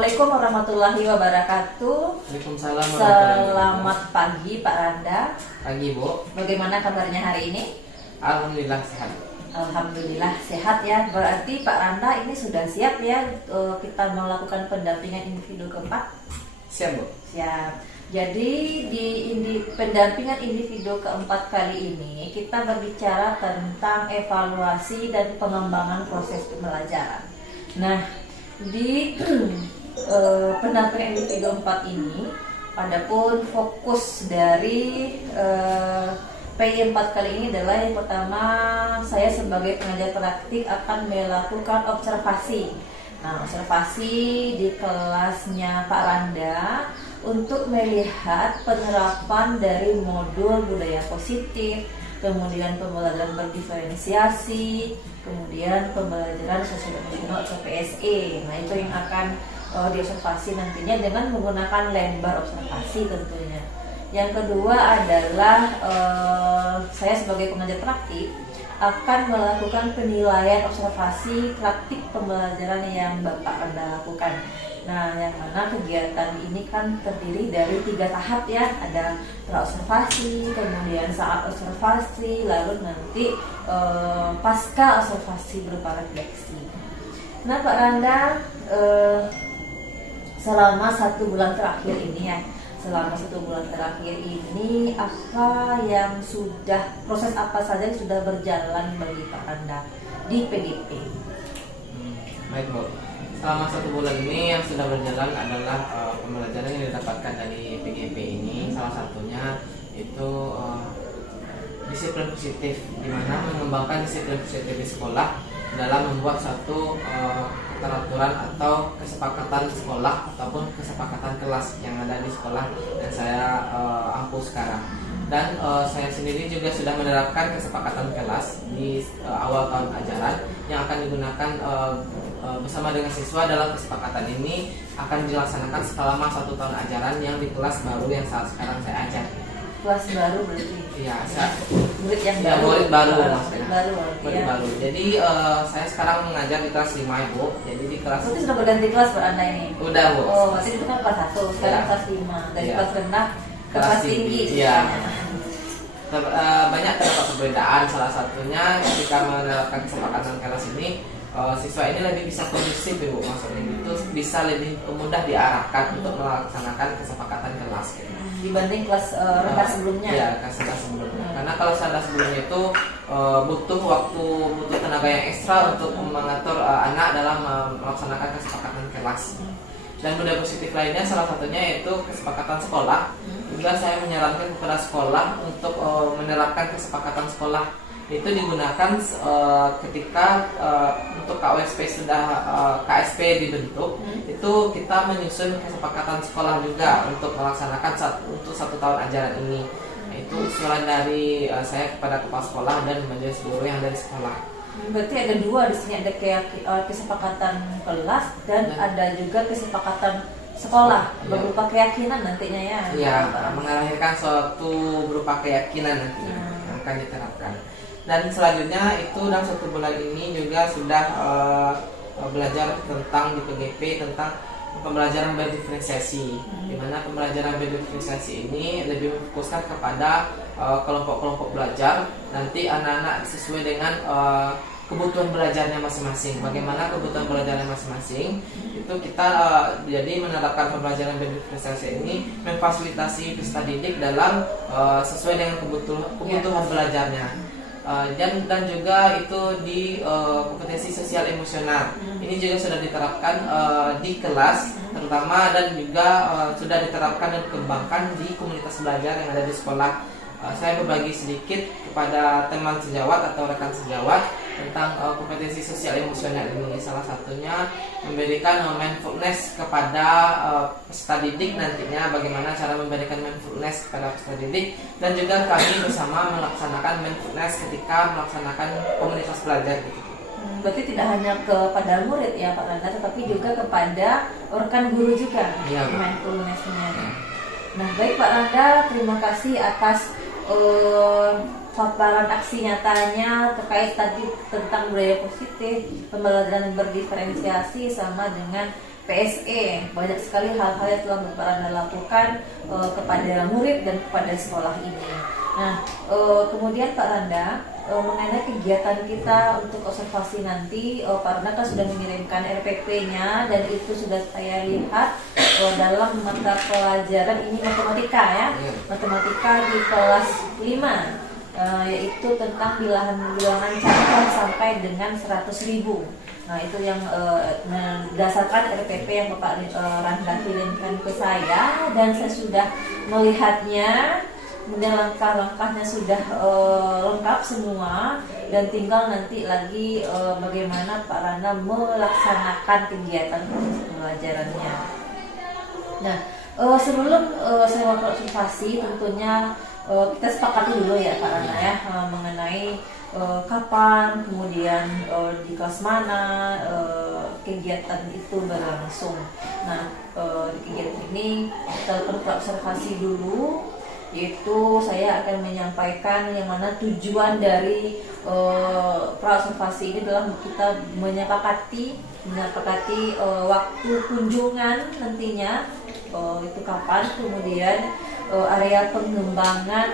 Assalamualaikum warahmatullahi wabarakatuh. Waalaikumsalam warahmatullahi wabarakatuh. Selamat pagi Pak Randa. Pagi Bu. Bagaimana kabarnya hari ini? Alhamdulillah sehat. Alhamdulillah sehat ya. Berarti Pak Randa ini sudah siap ya kita melakukan pendampingan individu keempat? Siap Bu. Siap. Jadi di pendampingan individu keempat kali ini kita berbicara tentang evaluasi dan pengembangan proses pembelajaran. Nah, di pendampingan individu 4 ini, adapun fokus dari PI 4 kali ini adalah yang pertama, saya sebagai pengajar praktik akan melakukan observasi. Nah, observasi di kelasnya Pak Randa untuk melihat penerapan dari modul budaya positif, kemudian pembelajaran berdiferensiasi, kemudian pembelajaran sosial emosional atau PSE. Nah, itu yang akan diobservasi nantinya dengan menggunakan lembar observasi tentunya. Yang kedua adalah saya sebagai pengajar praktik akan melakukan penilaian observasi praktik pembelajaran yang Bapak Anda lakukan. Nah, yang mana kegiatan ini kan terdiri dari 3 tahap ya. Ada praobservasi, kemudian saat observasi, lalu nanti pasca observasi berupa refleksi. Nah, Pak Randa, selama 1 bulan terakhir ini ya, apa yang sudah, proses apa saja yang sudah berjalan bagi Pak Randa di PGP? Baik Bu. Selama 1 bulan ini yang sudah berjalan adalah pembelajaran yang didapatkan dari PGP ini. Salah satunya itu disiplin positif, di mana mengembangkan disiplin positif di sekolah dalam membuat satu peraturan atau kesepakatan sekolah ataupun kesepakatan kelas yang ada di sekolah yang saya ampuh sekarang. Dan saya sendiri juga sudah menerapkan kesepakatan kelas di awal tahun ajaran yang akan digunakan bersama dengan siswa. Dalam kesepakatan ini akan dilaksanakan selama 1 tahun ajaran yang di kelas baru yang saat sekarang saya ajar. Kelas baru berarti? Iya, murid yang ya, baru. Murid baru maksudnya. Murid ya. Baru. Jadi saya sekarang mengajar di kelas 5 Bu. Jadi di kelas. Berarti sudah berganti kelas Pak Anda ini? Udah Bu. Oh, berarti itu kan kelas 1, sekarang ya. Kelas 5. Dari ya. kelas rendah ke kelas tinggi. Iya. Banyak terdapat perbedaan. Salah satunya ketika menerapkan kesepakatan kelas ini, siswa ini lebih bisa kondusif Bu, maksudnya itu bisa lebih mudah diarahkan untuk melaksanakan kesepakatan kelas gitu. Dibanding kelas rendah sebelumnya. Iya, kelas rendah sebelumnya. Karena kalau rendah sebelumnya itu butuh waktu, butuh tenaga yang ekstra untuk mengatur anak dalam melaksanakan kesepakatan kelas. Dan budaya positif lainnya salah satunya yaitu kesepakatan sekolah. Juga saya menyarankan kepada sekolah untuk menerapkan kesepakatan sekolah. Itu digunakan ketika untuk KWSP sudah KSP dibentuk, itu kita menyusun kesepakatan sekolah juga untuk melaksanakan untuk 1 tahun ajaran ini. Nah, itu usulan dari saya kepada kepala sekolah dan majelis guru yang dari sekolah. Berarti ada 2 di sini, ada kesepakatan kelas dan ada juga kesepakatan sekolah berupa keyakinan nantinya ya. Iya, mengalahkan suatu berupa keyakinan nantinya yang akan diterapkan. Dan selanjutnya itu dalam 1 bulan ini juga sudah belajar tentang di PGP tentang pembelajaran berdiferensiasi, di mana pembelajaran berdiferensiasi ini lebih memfokuskan kepada kelompok-kelompok belajar. Nanti anak-anak sesuai dengan kebutuhan belajarnya masing-masing. Bagaimana kebutuhan belajarnya masing-masing, itu kita jadi menerapkan pembelajaran berdiferensiasi ini memfasilitasi peserta didik dalam sesuai dengan kebutuhan belajarnya. Dan juga itu di kompetensi sosial emosional. Ini juga sudah diterapkan di kelas terutama, dan juga sudah diterapkan dan dikembangkan di komunitas belajar yang ada di sekolah. Saya berbagi sedikit kepada teman sejawat atau rekan sejawat tentang kompetensi sosial emosional ini. Salah satunya memberikan mindfulness kepada peserta didik nantinya, bagaimana cara memberikan mindfulness kepada peserta didik, dan juga kami bersama melaksanakan mindfulness ketika melaksanakan komunitas belajar gitu. Berarti tidak hanya kepada murid ya Pak Randa, tetapi juga kepada rekan guru juga mindfulness-nya. Nah, baik Pak Randa, terima kasih atas paparan aksi nyatanya terkait tadi tentang budaya positif, pembelajaran berdiferensiasi sama dengan PSE. Banyak sekali hal-hal yang telah Bapak Randa lakukan kepada murid dan kepada sekolah ini. Nah, kemudian Pak Randa, mengenai kegiatan kita untuk observasi nanti, Pak Randa kan sudah mengirimkan RPP-nya dan itu sudah saya lihat dalam mata pelajaran ini matematika ya, matematika di kelas 5. Yaitu tentang bilangan cacat sampai dengan 100.000. Nah, itu yang berdasarkan RPP yang Bapak Randa kirimkan ke saya, dan saya sudah melihatnya, kemudian langkah-langkahnya sudah lengkap semua, dan tinggal nanti lagi bagaimana Pak Randa melaksanakan kegiatan proses pembelajarannya. Nah, sebelum saya observasi, tentunya kita sepakati dulu ya Pak Randa ya, mengenai kapan, kemudian di kelas mana kegiatan itu berlangsung. Nah, di kegiatan ini kita lakukan observasi dulu, yaitu saya akan menyampaikan yang mana tujuan dari praobservasi ini adalah kita menyepakati waktu kunjungan nantinya, itu kapan, kemudian area pengembangan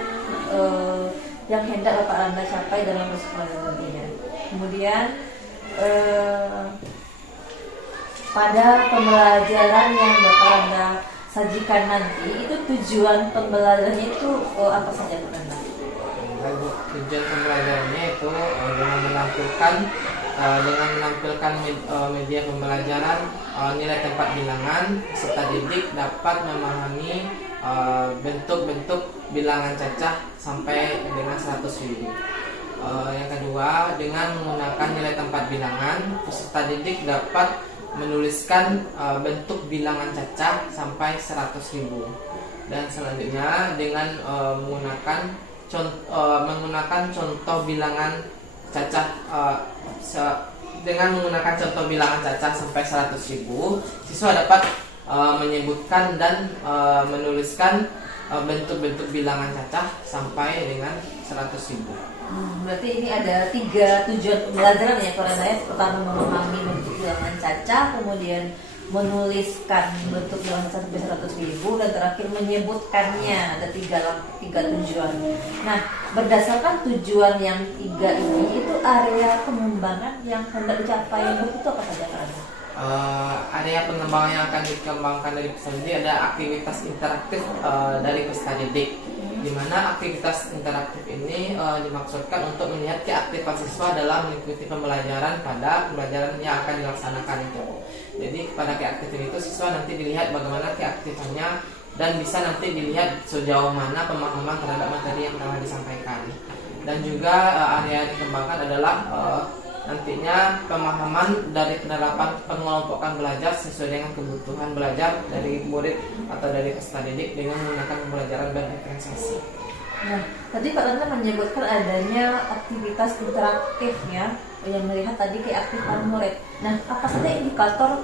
yang hendak Bapak Randa capai dalam proses pembelajaran nantinya. Kemudian pada pembelajaran yang Bapak Randa sajikan nanti, itu tujuan pembelajarannya itu apa saja Pak Randa? Tujuan pembelajarannya itu dengan menampilkan media pembelajaran, nilai tempat bilangan, peserta didik dapat memahami bentuk-bentuk bilangan cacah sampai dengan 100.000. Yang kedua, dengan menggunakan nilai tempat bilangan, peserta didik dapat menuliskan bentuk bilangan cacah sampai 100.000. Dan selanjutnya dengan menggunakan contoh bilangan cacah dengan menggunakan contoh bilangan cacah sampai 100.000, siswa dapat menyebutkan dan menuliskan bentuk-bentuk bilangan cacah sampai dengan 100.000. Berarti ini ada 3 tujuan pembelajaran ya Pak Randa ya. Pertama, memahami bentuk bilangan cacah, kemudian menuliskan bentuk bilangan cacah sampai 100.000, dan terakhir menyebutkannya. Ada 3 tujuan. Nah, berdasarkan tujuan yang 3 ini, itu area pengembangan yang hendak dicapai itu apa saja Pak Randa? Area pengembangan yang akan dikembangkan dari peserta didik ada aktivitas interaktif dari peserta didik, di mana aktivitas interaktif ini dimaksudkan untuk melihat keaktifan siswa dalam mengikuti pembelajaran pada pembelajaran yang akan dilaksanakan itu. Jadi pada keaktifan itu siswa nanti dilihat bagaimana keaktifannya, dan bisa nanti dilihat sejauh mana pemahaman terhadap materi yang telah disampaikan. Dan juga area yang dikembangkan adalah nantinya pemahaman dari penerapan pengelompokan belajar sesuai dengan kebutuhan belajar dari murid atau dari peserta didik dengan menggunakan pembelajaran berdiferensiasi. Nah, tadi Pak Randa menyebutkan adanya aktivitas interaktif ya, yang melihat tadi keaktifan murid. Nah, apa saja indikator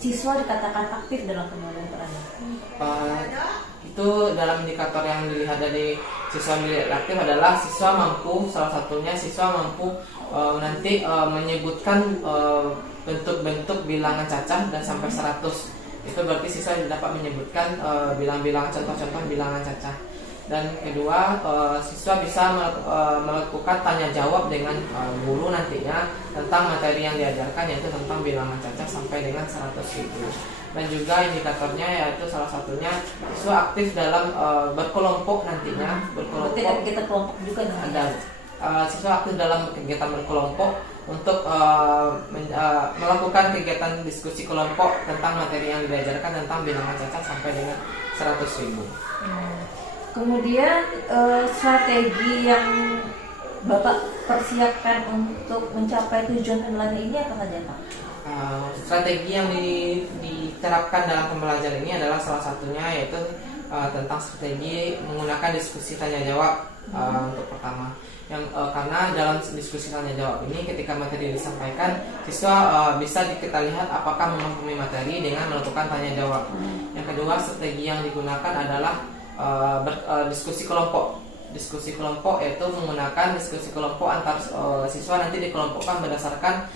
siswa dikatakan aktif dalam pembelajaran Pak Randa? Itu dalam indikator yang dilihat dari siswa aktif adalah salah satunya siswa mampu nanti menyebutkan bentuk-bentuk bilangan cacah dan sampai 100. Itu berarti siswa dapat menyebutkan bilang-bilangan, contoh-contoh bilangan cacah. Dan kedua, siswa bisa melakukan tanya jawab dengan guru nantinya tentang materi yang diajarkan, yaitu tentang bilangan cacah sampai dengan 100.000. Dan juga indikatornya yaitu salah satunya siswa aktif dalam berkelompok nantinya. Berarti ada kita kelompok juga ada. Siswa aktif dalam kegiatan berkelompok untuk melakukan kegiatan diskusi kelompok tentang materi yang diajarkan tentang bilangan cacah sampai dengan 100.000. Kemudian strategi yang Bapak persiapkan untuk mencapai tujuan pembelajaran ini apa saja Pak? Strategi yang diterapkan dalam pembelajaran ini adalah salah satunya yaitu tentang strategi menggunakan diskusi tanya jawab. Untuk pertama, karena dalam diskusi tanya jawab ini ketika materi disampaikan, siswa bisa kita lihat apakah memahami materi dengan melakukan tanya jawab. Yang kedua, strategi yang digunakan adalah diskusi kelompok. Diskusi kelompok yaitu menggunakan diskusi kelompok antar siswa, nanti dikelompokkan berdasarkan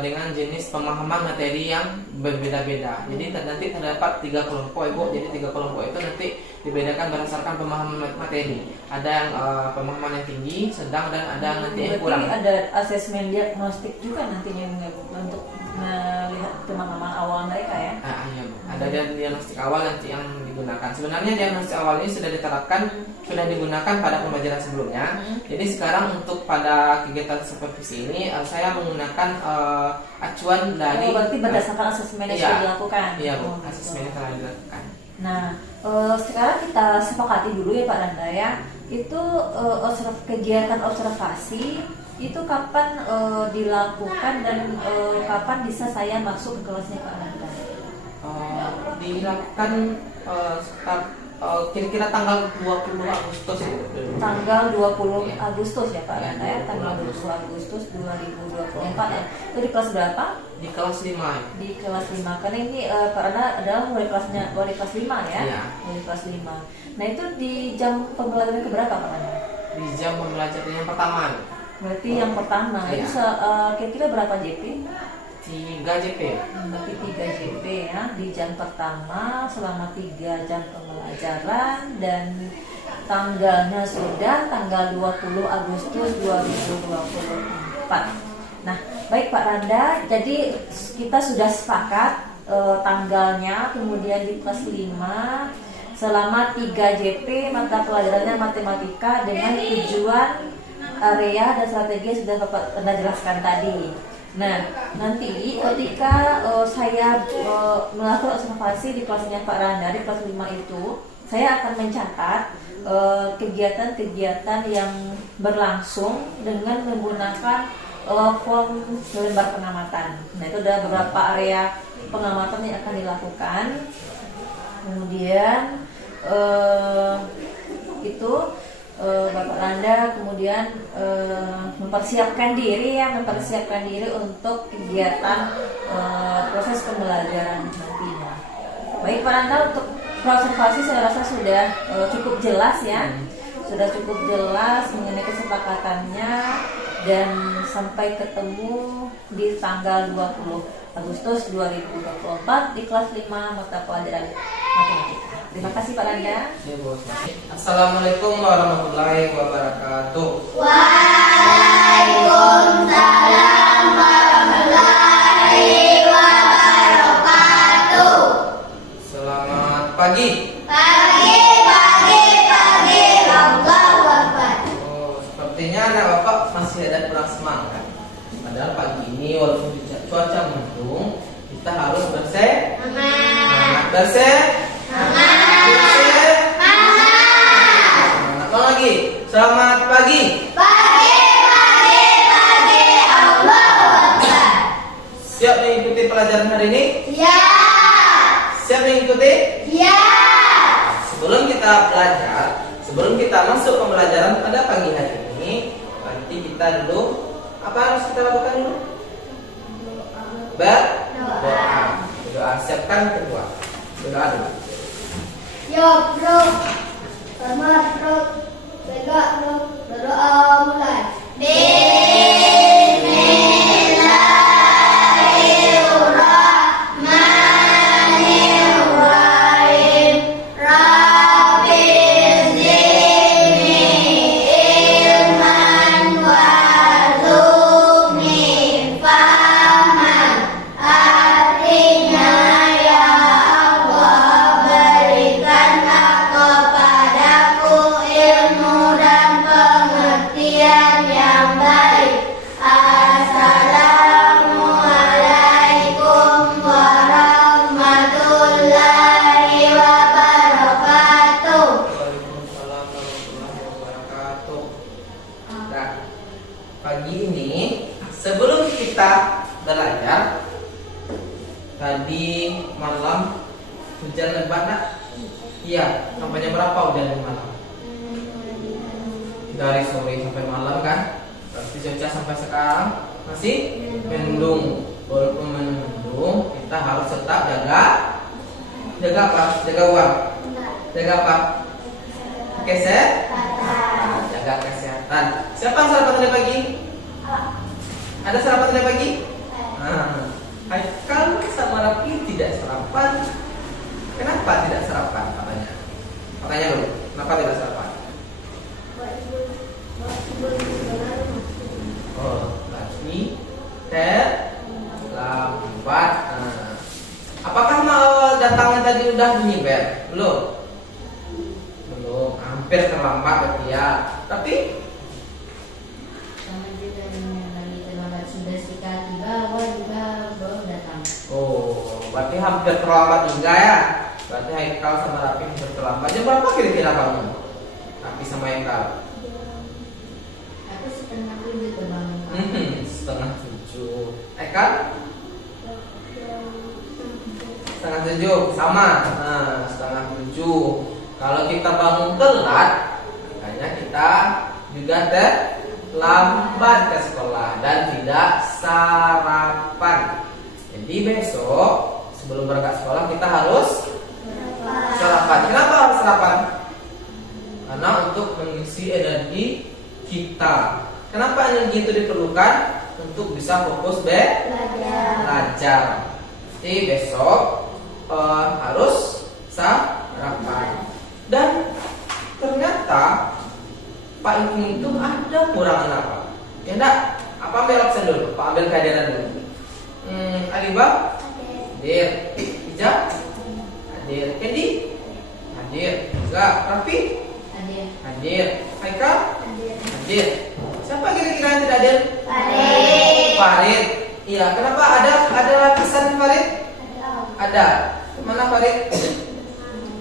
dengan jenis pemahaman materi yang berbeda-beda. Jadi nanti terdapat 3 kelompok Ibu. Jadi 3 kelompok itu nanti dibedakan berdasarkan pemahaman materi. Ada yang pemahaman yang tinggi, sedang, dan ada yang nanti yang kurang. Berarti ada asesmen diagnostik juga nantinya untuk melihat pemahaman awal mereka ya. Iya Bu. Ada diagnostik awal nanti yang digunakan. Sebenarnya diagnostik awal ini sudah diterapkan, sudah digunakan pada pembelajaran sebelumnya. Jadi sekarang untuk pada kegiatan supervisi ini saya menggunakan acuan dari. Berarti berdasarkan asesmen yang sudah dilakukan. Iya Bu, Gitu. asesmen yang telah dilakukan. Nah, sekarang kita sepakati dulu ya Pak Randa ya. Itu kegiatan observasi itu kapan dilakukan dan kapan bisa saya masuk ke kelasnya Pak Randa? Dilakukan kira-kira tanggal 20 Agustus itu. Tanggal 20 Agustus ya Pak Randa ya, tanggal 20 Agustus 2024 ya. Itu di kelas berapa? Di kelas 5. Di kelas 5. Karena ini Pak Randa adalah wali kelas 5 ya. Iya. Wali kelas 5. Nah, itu di jam pembelajaran keberapa Pak Randa? Di jam pembelajaran yang pertama. Berarti yang pertama Iya. itu kira-kira berapa JP? 3 JP. Berarti 3 JP ya di jam pertama selama 3 jam pembelajaran, dan tanggalnya sudah tanggal 20 Agustus 2024. Nah, baik Pak Randa, jadi kita sudah sepakat tanggalnya, kemudian di kelas 5 selama 3 JP mata pelajarannya matematika dengan tujuan, area, dan strategi yang sudah Bapak Anda jelaskan tadi. Nah, nanti ketika saya melakukan observasi di kelasnya Pak Randa di kelas 5 itu, saya akan mencatat kegiatan-kegiatan yang berlangsung dengan menggunakan form lembar pengamatan. Nah, itu ada beberapa area pengamatan yang akan dilakukan. Kemudian itu Bapak Randa kemudian mempersiapkan diri untuk kegiatan proses pembelajaran nantinya. Baik Pak Randa, untuk observasi saya rasa sudah cukup jelas ya, sudah cukup jelas mengenai kesepakatannya, dan sampai ketemu di tanggal 20 Agustus 2024 di kelas 5 mata pelajaran matematika. Terima kasih Pak Randa. Ya, Bu. Assalamualaikum warahmatullahi wabarakatuh. Waalaikumsalam warahmatullahi wabarakatuh. Selamat pagi. Pagi, Allahu Akbar. Sepertinya anak Bapak masih ada kurang semangat. Padahal pagi ini walaupun cuaca mendung, kita harus semangat. Apa lagi? Selamat pagi. Pagi, Allahu Akbar. Siap mengikuti pelajaran hari ini? Ya, Siap mengikuti? ya. Sebelum kita masuk pembelajaran pada pagi hari ini, nanti kita dulu apa harus kita lakukan dulu? Berdoa. Siapkan berdoa. Berdoa dulu. Ya, bro. Selamat, bro. Tegak, bro. Berdoa mulai. Bismillahirrahmanirrahim. Rabbi zidni ilman warzuqni fahman. Artinya ya Allah, berikanlah kepadaku ilmu dan pengertian yang baik. Assalamualaikum warahmatullahi wabarakatuh. Waalaikumsalam warahmatullahi wabarakatuh. Nah, pagi ini sebelum kita belajar, tadi malam hujan lebat nak? Iya, sampai jam berapa hujan malam? Dari sore sampai malam kan? Berarti cuaca sampai sekarang masih mendung. Walaupun mendung, kita harus tetap jaga apa? Jaga uang. Jaga apa? Jaga kesehatan. Siapa yang sarapan tadi pagi? Ada sarapan tadi pagi? Nah, Haikal sama Raffi tidak sarapan. Kenapa tidak sarapan katanya? Katanya dulu, kenapa tidak sarapan? Oh, lagi terlambat. Nah, apakah mau datangnya tadi udah bunyi bel? Belum. Belum, hampir terlambat berarti ya. Tapi Sama juga dengan lagi terlambat sudah sekitar 3 awal juga belum datang. oh, berarti hampir terlambat juga ya. Berarti Haikal sama Raffi hampir terlambat. Jam berapa kira-kira bangun? Raffi sama Haikal? Aku setengah 7 terbangun. Setengah 7. Haikal? Setengah 7 sama. Nah, setengah 7. Kalau kita bangun telat, makanya kita juga terlambat ke sekolah dan tidak sarapan. Jadi besok sebelum berangkat sekolah kita harus sarapan. Kenapa harus sarapan? Karena untuk mengisi energi kita. Kenapa energi itu diperlukan? Untuk bisa fokus belajar. Jadi besok harus sarapan. Dan ternyata Pak Iking itu ada kurangan apa? Ya enggak? Apa ambil absen dulu? Pak ambil kehadiran dulu. Alibab? Hadir. Ija? Hadir. Kendi? Hadir. Juga. Raffi? Hadir. Hadir. Haikal? Hadir. Siapa kira-kira yang tidak hadir? Farid. Iya, kenapa ada pesan Farid? Ada. Mana Farid?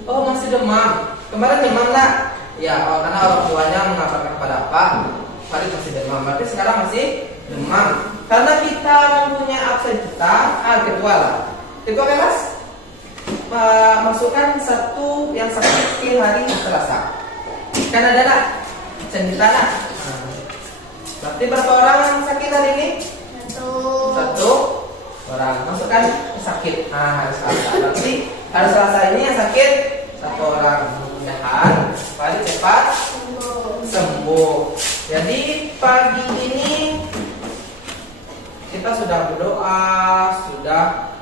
Oh, masih demam. Kemarin demam lah. Ya, karena orang tuanya mengabarkan kepada Pak Farid masih demam. Berarti sekarang masih demam. Karena kita mempunyai absen kita, ketua lah. Ketua kelas masukkan satu yang sakit di hari Selasa. Kan ada nak? Absen kita nak. Berarti berapa orang yang sakit hari ini? Satu orang. Masukkan sakit. Hari Selasa. Berarti hari Selasa ini yang sakit satu orang. Mudah-mudahan Farid cepat sembuh. Jadi pagi ini kita sudah berdoa, sudah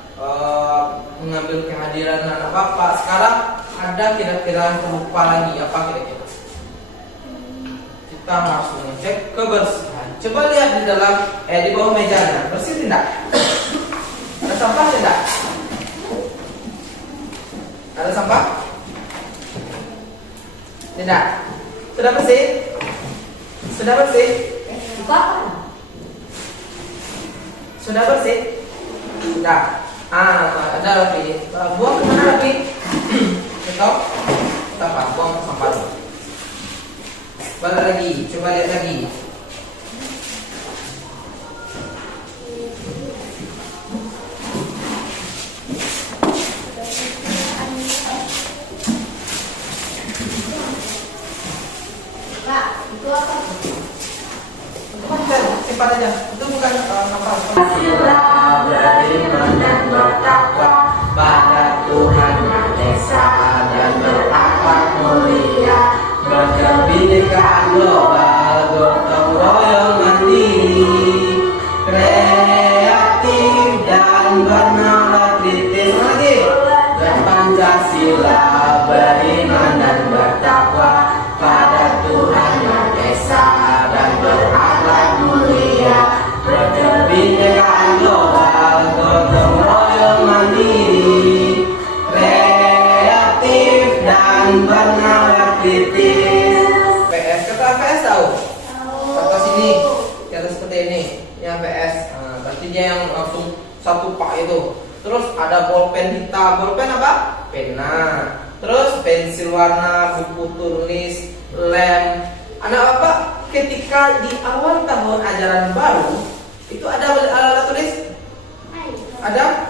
mengambil kehadiran anak bapak. Sekarang ada kira-kira yang terlupa lagi. Apa kira-kira? Kita harus mengecek kebersihan. Coba lihat di dalam di bawah mejanya, bersih tidak? Ada sampah tidak? Ada sampah? Tidak. Sudah bersih? Sudah bersih? Sudah bersih? Sudah. Ada lagi. Buang kemana lagi? Kita sampah, buang sampah. Balik lagi, coba lihat lagi. Pak, itu apa? Simpan aja. Itu bukan sampah. Beriman dan bertakwa pada Tuhan yang esa dan berakhlak mulia, berkebinekaan global, gotong royong mandiri, kreatif dan bernalar kritis. Lagi berpancasila, beriman dan bertakwa pada Tuhan yang esa dan berakhlak mulia, berkebinekaan global, gotong royong mandiri, kreatif dan bernalar kritis. PS, kata PS tahu? Kata sini, kata seperti ini, yang PS. Berarti dia yang langsung satu pak itu. Terus ada bolpen hitam, bolpen apa? Pena. Terus pensil warna, buku tulis, lem. Anak bapak ketika di awal tahun ajaran baru itu ada alat tulis? Ada?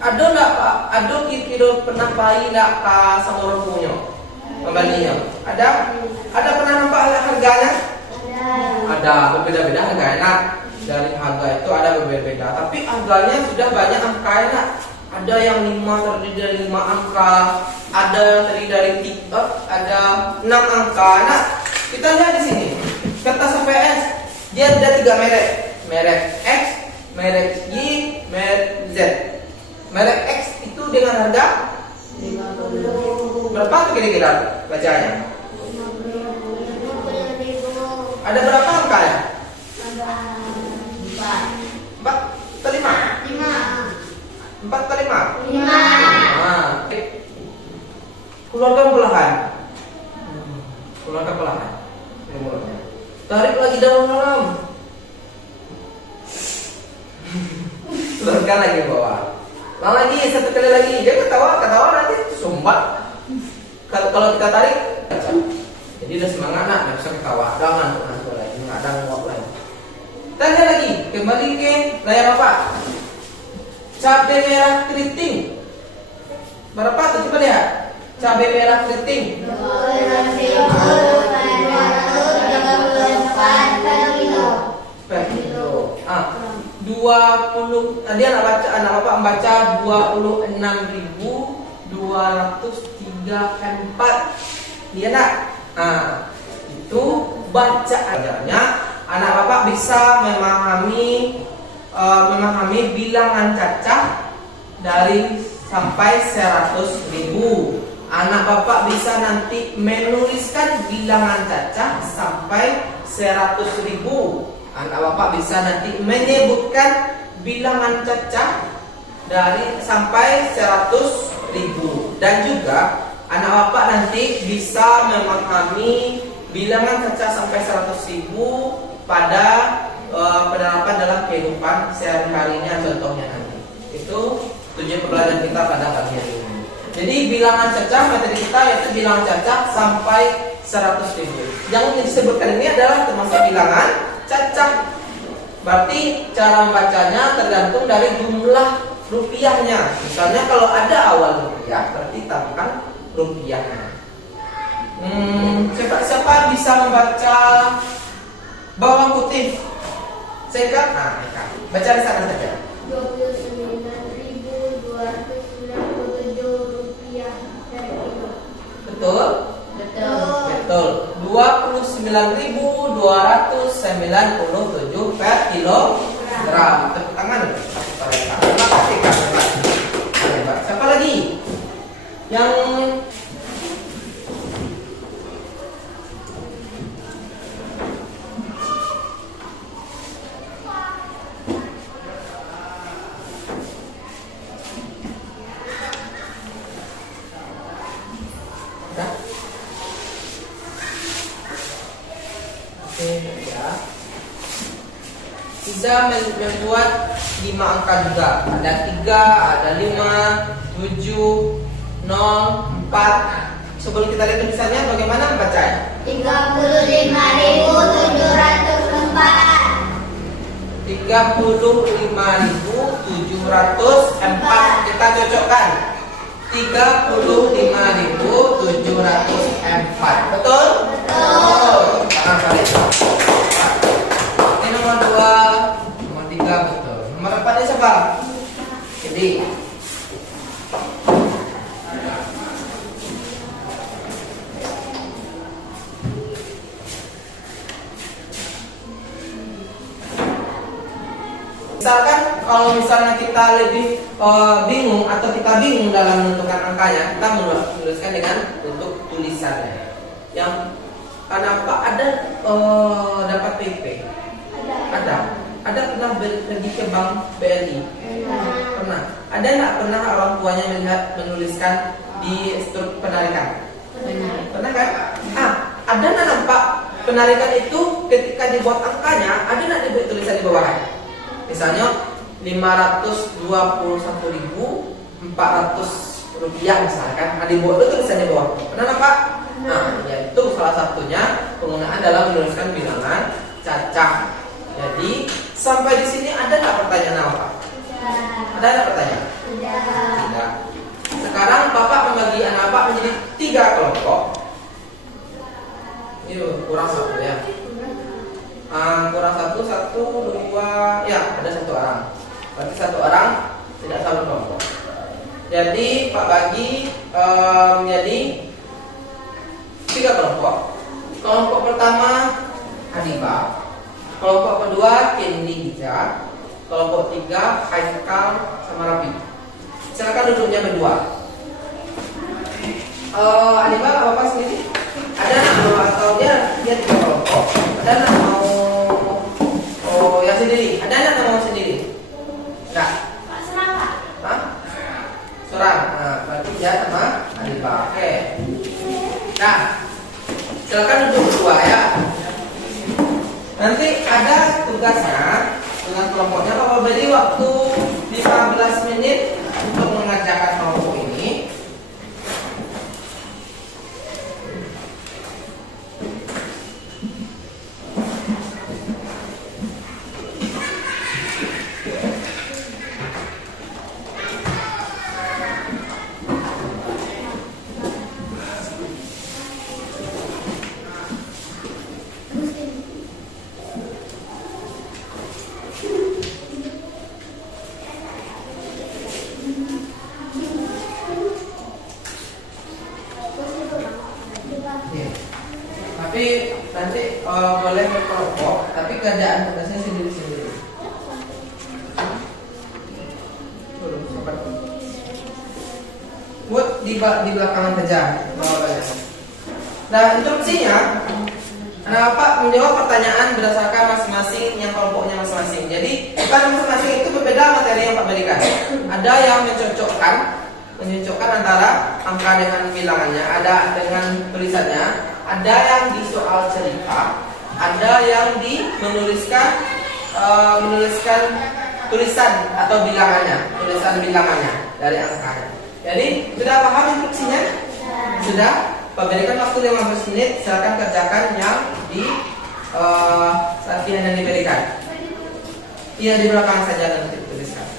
Ada enggak Pak? Ada kira-kira pernah bayi enggak Pak sama orang punya? Pembelinya. Ada? Ada pernah nampak harganya? Ada, berbeda-beda harganya. Dari harga itu ada berbeda-beda. Tapi harganya sudah banyak angkanya. Ada yang 5 terdiri dari 5 angka, ada yang terdiri dari 3, ada 6 angka. Nah, kita lihat di sini. Kertas HVS dia ada 3 merek. Merek X, merek Y, merek Z. Merek X itu dengan harga 50. berapa tuh kira-kira bacanya? 50.000. Ada berapa angka ya? 4. 4 atau 5? 5. 4 atau 5? 5. Nah, keluarkan perlahan. Keluarkan perlahan. Tarik lagi dalam-dalam. Keluarkan lagi ke bawah. Ulang lagi, satu kali lagi. Dia ketawa nanti sumpah. Kalau kita tarik, jadi udah semangat nak, nggak bisa ketawa. Jangan ngantuk lagi, nggak ada nguap lagi. Tanya lagi, kembali ke layar apa? Cabai merah keriting. Berapa tuh? Coba lihat. Cabai merah keriting. 12.234 per kilo. 20 tadi anak bapak membaca 26.234. Dia nak. Itu bacaannya anak bapak bisa memahami bilangan cacah dari sampai 100.000. Anak bapak bisa nanti menuliskan bilangan cacah sampai 100.000. Anak bapak bisa nanti menyebutkan bilangan cacah dari sampai 100.000. Dan juga anak bapak nanti bisa memahami bilangan cacah sampai 100.000 pada penerapan dalam kehidupan sehari-harinya, contohnya nanti. Itu tujuan pembelajaran kita pada pagi hari ini. Jadi bilangan cacah materi kita yaitu bilangan cacah sampai 100.000. Yang disebutkan ini adalah termasuk bilangan cacah. Berarti cara membacanya tergantung dari jumlah rupiahnya. Misalnya kalau ada awal rupiah, berarti tambahkan rupiahnya. Siapa bisa membaca bawang putih? Singkat, baca di sana saja. 29.297 rupiah per kilo. Betul? Betul. 29.297 per kilogram. Tepuk tangan. Terima kasih Kak. Siapa lagi? Yang bisa membuat 5 angka juga. Ada 3, ada 5, 7, 0, 4. Sebelum kita lihat tulisannya, bagaimana membacanya? 35.704. 35.704. Kita cocokkan. 35.704. Betul? Betul. Tangan balik. Ini nomor 2, nomor 3 betul. Nomor 4 ini siapa? Jadi misalkan kalau misalnya kita lebih bingung atau kita bingung dalam menentukan angkanya, kita menuliskan dengan bentuk tulisannya. Yang kenapa ada dapat PP? Ada pernah pergi ke bank BRI? Pernah. Ada nggak pernah orang tuanya menuliskan di struk penarikan? Pernah kan? Ada nggak nampak penarikan itu ketika dibuat angkanya, ada nggak dibuat tulisan di bawah? Misalnya 521.400 rupiah misalkan, dibuat itu tulisan di bawah. Pernah nampak? Yaitu salah satunya penggunaan dalam menuliskan bilangan cacah. Jadi sampai di sini ada nggak pertanyaan apa? Ada nggak pertanyaan? Tidak. Sekarang Bapak membagi anak Bapak menjadi 3 kelompok. Ini kurang 1 ya. Kurang 1, 2, ya ada 1 orang. Berarti 1 orang tidak satu kelompok. Jadi Pak bagi menjadi 3 kelompok. Kelompok pertama Hadiba, kelompok kedua Kendi Hija, kelompok 3 Haikal sama Rabi. Silakan duduknya berdua. Anima nggak apa-apa sendiri? Ada nggak mau atau dia 3 kelompok? Ada nggak mau yang sendiri? Ada nggak mau sendiri? Nggak. Pak Serapa. Hah? Seorang. Nah, berarti dia sama Anima. Oke. Nah, silakan duduk berdua ya. Nanti ada tugasnya dengan kelompoknya. Kalau beri waktu 15 menit untuk mengerjakan kelompok ini. Tapi nanti boleh berkelompok, tapi kerjaan tugasnya sendiri-sendiri. Buat di belakangan saja. Nah, instruksinya, Pak menjawab pertanyaan berdasarkan masing-masing yang kelompoknya masing-masing. Jadi bukan masing-masing itu berbeda materi yang Pak berikan. Ada yang mencocokkan antara angka dengan bilangannya, ada dengan tulisannya, ada yang di soal cerita, ada yang di menuliskan tulisan atau tulisan bilangannya dari angkanya. Jadi sudah paham instruksinya? Sudah? Pak berikan waktu 15 menit, silakan kerjakan yang di latihan yang diberikan. Iya, di belakang saja nanti tuliskan.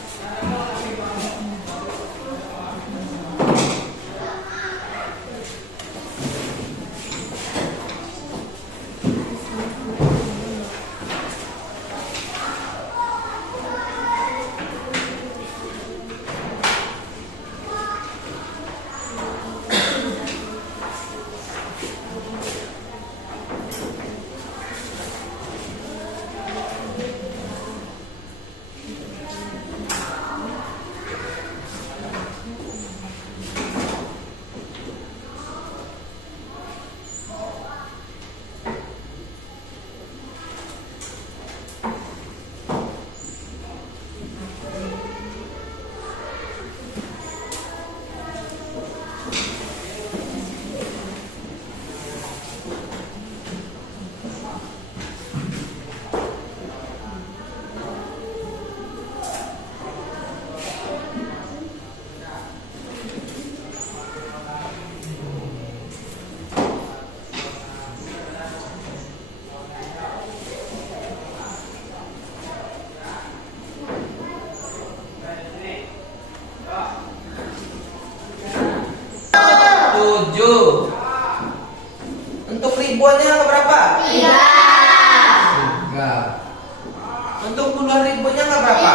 Untuk ribuannya berapa? 3. Untuk puluhan ribuannya berapa?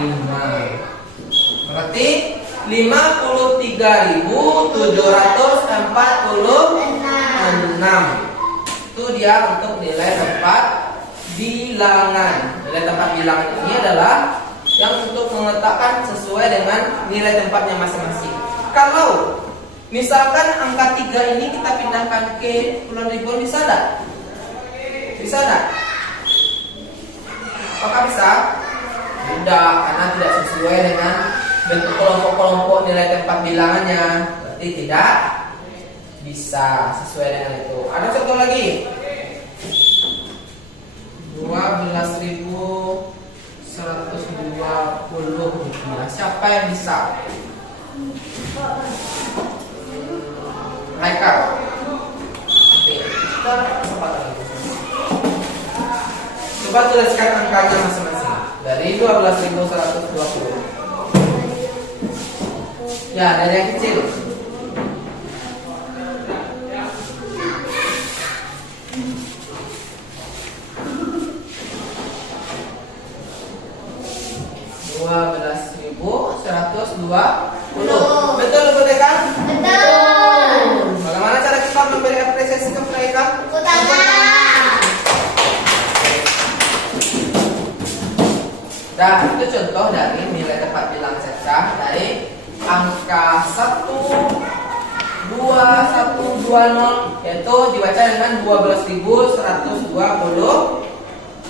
5. Berarti 53.746. Itu dia untuk nilai tempat bilangan. Nilai tempat bilangan ini adalah yang untuk meletakkan sesuai dengan nilai tempatnya masing-masing. Kalau misalkan angka 3 ini kita pindahkan ke puluhan ribuan, bisa enggak? Bisa enggak? Apakah bisa? Tidak, karena tidak sesuai dengan bentuk kelompok-kelompok nilai tempat bilangannya. Berarti tidak bisa sesuai dengan itu. Ada contoh lagi. 12.120. Siapa yang bisa? Haikal. Coba tuliskan angkanya masing-masing. Dari 12.120. Ya, dari yang kecil. Betul betul kan? Betul. Bagaimana cara kita memberi apresiasi ke mereka? Utama. Nah, itu contoh dari nilai tepat bilang sesah dari angka 12120, yaitu dibaca dengan 12.120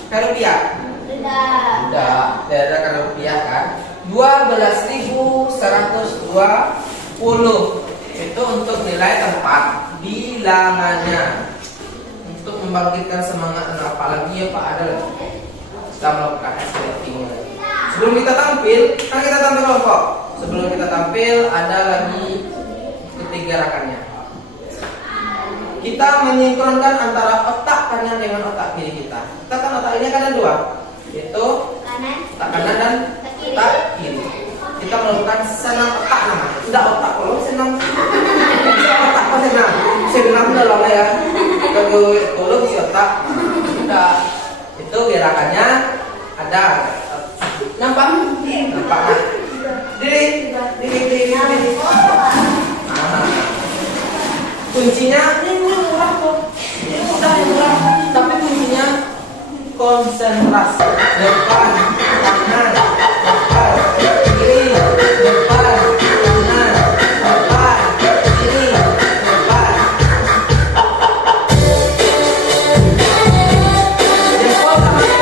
rupiah. Tidak ada kan rupiah kan? 12.120 itu untuk nilai tempat bilangannya. Untuk membangkitkan semangat anak, apalagi ya Pak, ada lagi kita melakukan escalating. Sebelum kita tampil, kan kita tampil kelompok. Sebelum kita tampil ada lagi ketiga rakannya. Kita menyinkronkan antara otak kanan dengan otak kiri kita. Kita kan otak ini kan ada dua, yaitu otak kanan dan otak kiri. Kita melakukan senam otak namanya. Tidak otak kalau senam. Otak apa senam? Senam dalam ya. Kalau si otak. Sudah. Itu gerakannya ada. Nampak? Nampak. Diri. Kuncinya ini murah kok. Ini mudah. Tapi kuncinya konsentrasi. Depan, kanan, depan, kiri, depan, kanan, depan, kiri, depan. Jempol sama kaki.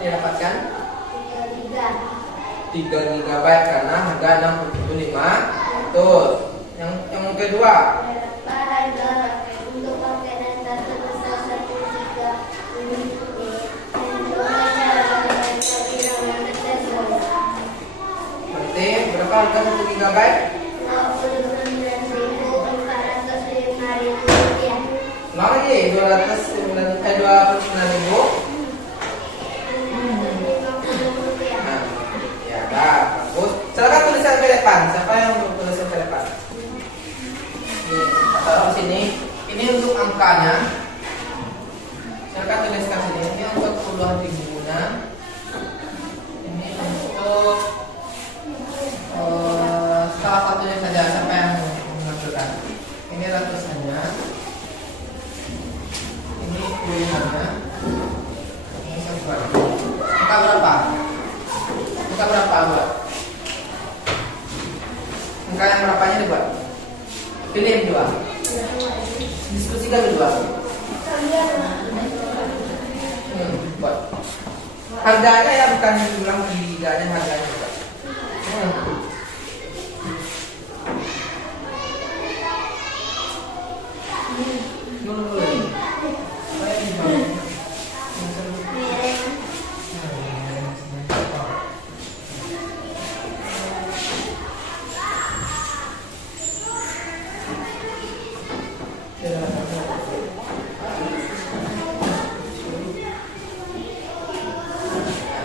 Didapatkan 3 GB karena harga 67.5. Tuh, yang kedua. Harga untuk paket data sebesar 1 GB. Berapa harga 1 GB? Rp29.405. Ulang lagi, 29.000. Nah, ya dah, bagus. Silakan tulisan ke depan. Siapa yang mau tulisan ke depan? Nih, taruh sini. Ini untuk angkanya. Silakan tuliskan sini. Ini untuk puluhan ribunya. Ini untuk salah satunya saja. Siapa yang menentukan? Ini ratusannya. Ini puluhannya. Ini sesuatu. Angka berapa? Angka berapa buat? Angka yang berapanya dibuat? Pilih yang dua. Diskusikan berdua. Buat. Harganya ya, bukan bilang giganya, harganya buat.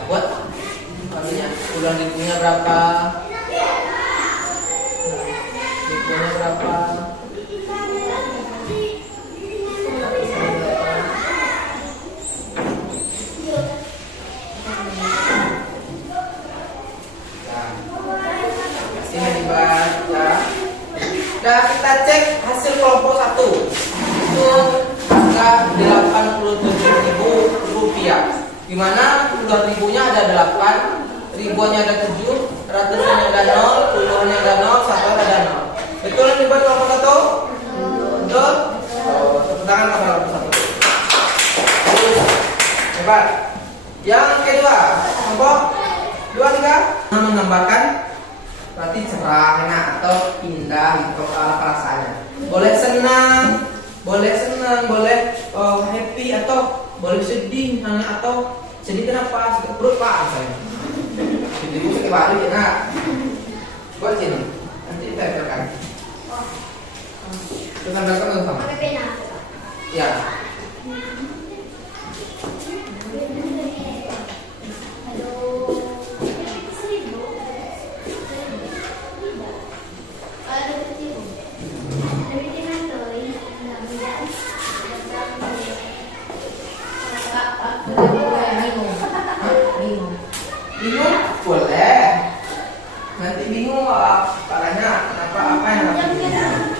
Buat harganya, ulang ribunya berapa? Ribunya berapa? Hasilnya dibaca. Nah, kita cek hasil kelompok 1 itu harga Rp87.000, dimana puluhan ribunya ada 8, ribuannya ada 7, ratusannya ada 0, puluhannya ada 0, satuan ada 0. Betul yang dibuat kelompok 1? Betul? Oh, tepuk tangan kepada kelompok 1. Hebat. Yang kedua, kelompok 2 juga menambahkan berarti cerah, enak atau indah gitu perasaannya. Boleh senang, boleh happy atau boleh sedih, hanya atau sedih kenapa? Sakit perut pak misalnya. Sedih itu sakit balik enak. Buat sini, nanti kita tekan. Kita tekan sama. Pakai pena. Ya. Bingung? Boleh. Nanti bingung caranya kenapa apa yang harus bingung.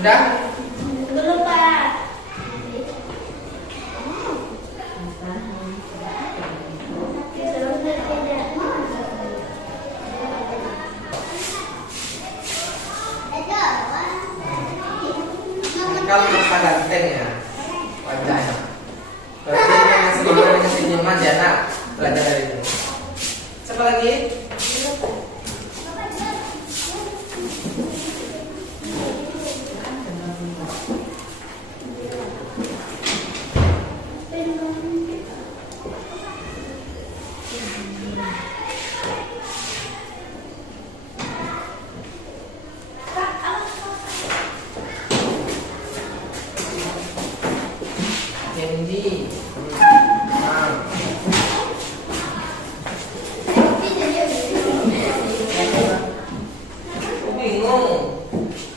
Sudah? Belum pak. Kalau masa ganteng ya wajahnya. Berarti dengan senyuman ya nak belajar dari ini. Siapa lagi? Candy.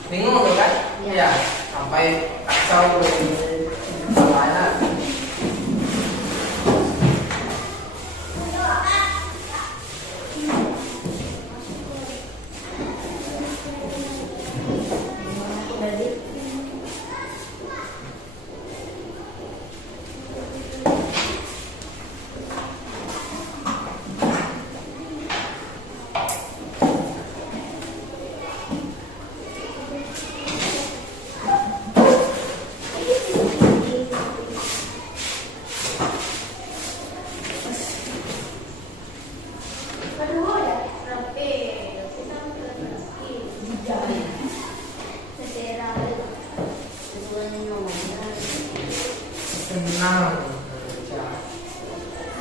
Bingung tuh kan? Ya. Sampai kacau semuanya.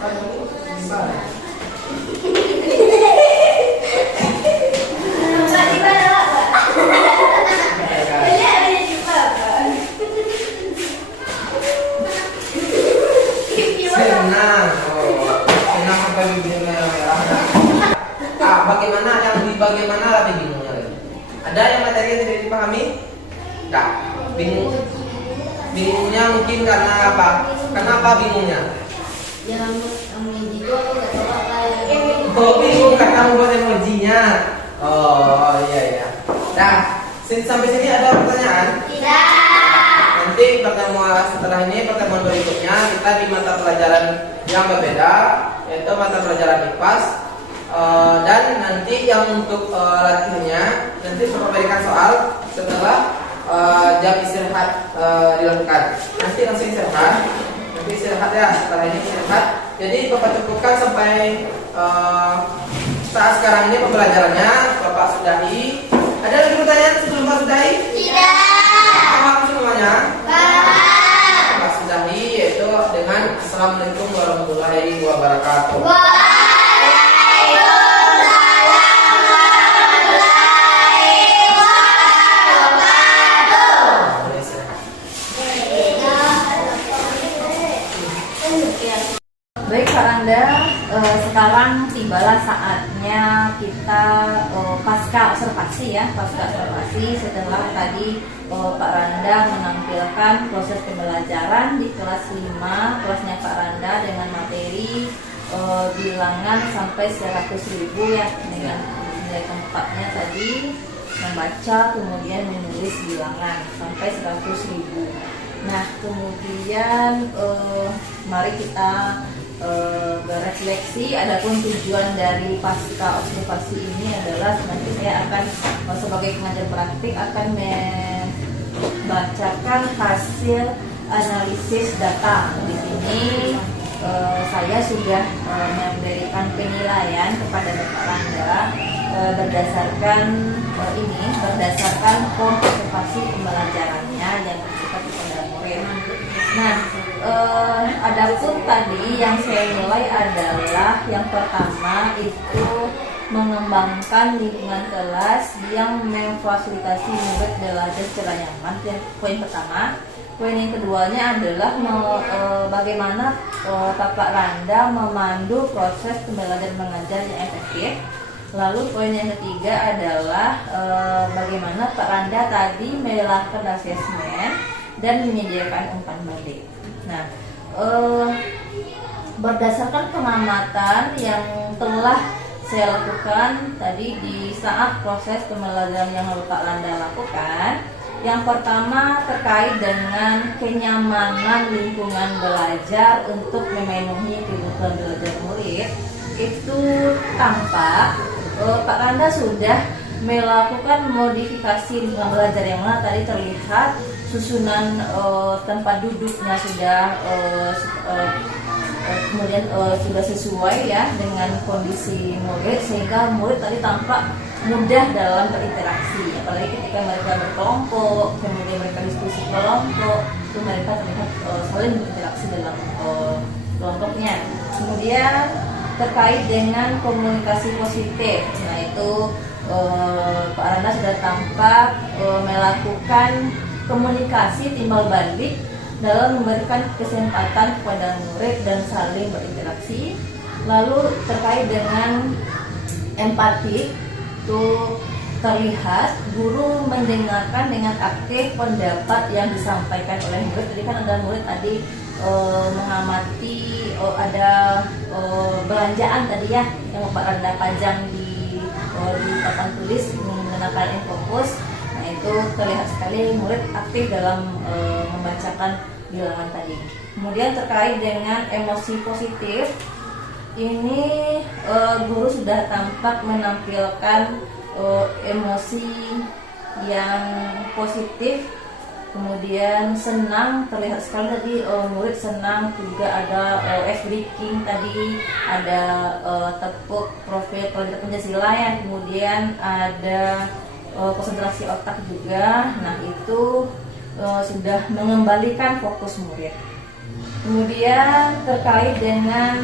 Senang. Oh, senang sampai bibir merah-merah. Bagaimana yang di bagaimana lagi bingungnya lagi? Ada yang materi yang tidak dipahami? Enggak. Bingungnya mungkin karena apa? Karena apa bingungnya? Yang emoji itu aku nggak tahu apa yang Oh, bingung karena membuat emojinya. Oh, iya. Nah, sampai sini ada pertanyaan? Nanti pertemuan berikutnya kita di mata pelajaran yang berbeda, yaitu mata pelajaran IPAS. Dan nanti yang untuk latihannya nanti Bapak berikan soal setelah jam istirahat dilakukan. Nanti langsung istirahat ya, setelah ini istirahat. Jadi Bapak cukupkan sampai saat sekarang ini pembelajarannya Bapak sudahi. Ada lagi pertanyaan sebelum Bapak sudahi? Paham semuanya? Bapak sudahi, yaitu dengan Assalamualaikum warahmatullahi wabarakatuh. Baik Pak Randa, sekarang tibalah saatnya kita pasca observasi setelah tadi Pak Randa menampilkan proses pembelajaran di kelas 5, kelasnya Pak Randa dengan materi bilangan sampai 100.000 ya, dengan nilai tempatnya tadi membaca kemudian menulis bilangan sampai 100.000. Nah kemudian mari kita berefleksi. Adapun tujuan dari pasca observasi ini adalah nanti saya akan sebagai pengajar praktik akan membacakan hasil analisis data. Di sini saya sudah memberikan penilaian kepada Bapak Randa berdasarkan observasi pembelajarannya yang bersifat kepada murid. Nah, adapun tadi yang saya nilai adalah yang pertama itu mengembangkan lingkungan kelas yang memfasilitasi murid belajar secara nyaman. Yang poin pertama. Poin yang keduanya adalah bagaimana Bapak Randa memandu proses pembelajaran mengajar yang efektif. Lalu poin yang ketiga adalah bagaimana Pak Randa tadi melakukan asesmen dan menyediakan umpan balik. Nah, berdasarkan pengamatan yang telah saya lakukan tadi di saat proses pembelajaran yang Pak Randa lakukan, yang pertama terkait dengan kenyamanan lingkungan belajar untuk memenuhi kebutuhan belajar murid, itu tampak Pak Randa sudah melakukan modifikasi lingkungan belajar yang mana tadi terlihat susunan tempat duduknya sudah kemudian sudah sesuai ya dengan kondisi murid, sehingga murid tadi tampak mudah dalam berinteraksi, apalagi ketika mereka berkelompok, kemudian mereka diskusi kelompok, itu mereka terlihat saling berinteraksi dalam kelompoknya. Kemudian terkait dengan komunikasi positif, nah itu Pak Randa sudah tampak melakukan komunikasi timbal balik dalam memberikan kesempatan kepada murid dan saling berinteraksi. Lalu terkait dengan empati, itu terlihat guru mendengarkan dengan aktif pendapat yang disampaikan oleh murid. Jadi kan ada murid tadi mengamati ada belanjaan tadi ya yang Pak Randa pajang di papan tulis menggunakan infocus. Nah itu terlihat sekali murid aktif dalam membacakan bilangan tadi. Kemudian terkait dengan emosi positif, ini guru sudah tampak menampilkan emosi yang positif, kemudian senang, terlihat sekali tadi murid senang, juga ada ice breaking tadi, ada tepuk profil pelajaran Pancasila ya, kemudian ada konsentrasi otak juga. Nah itu sudah mengembalikan fokus murid. Kemudian terkait dengan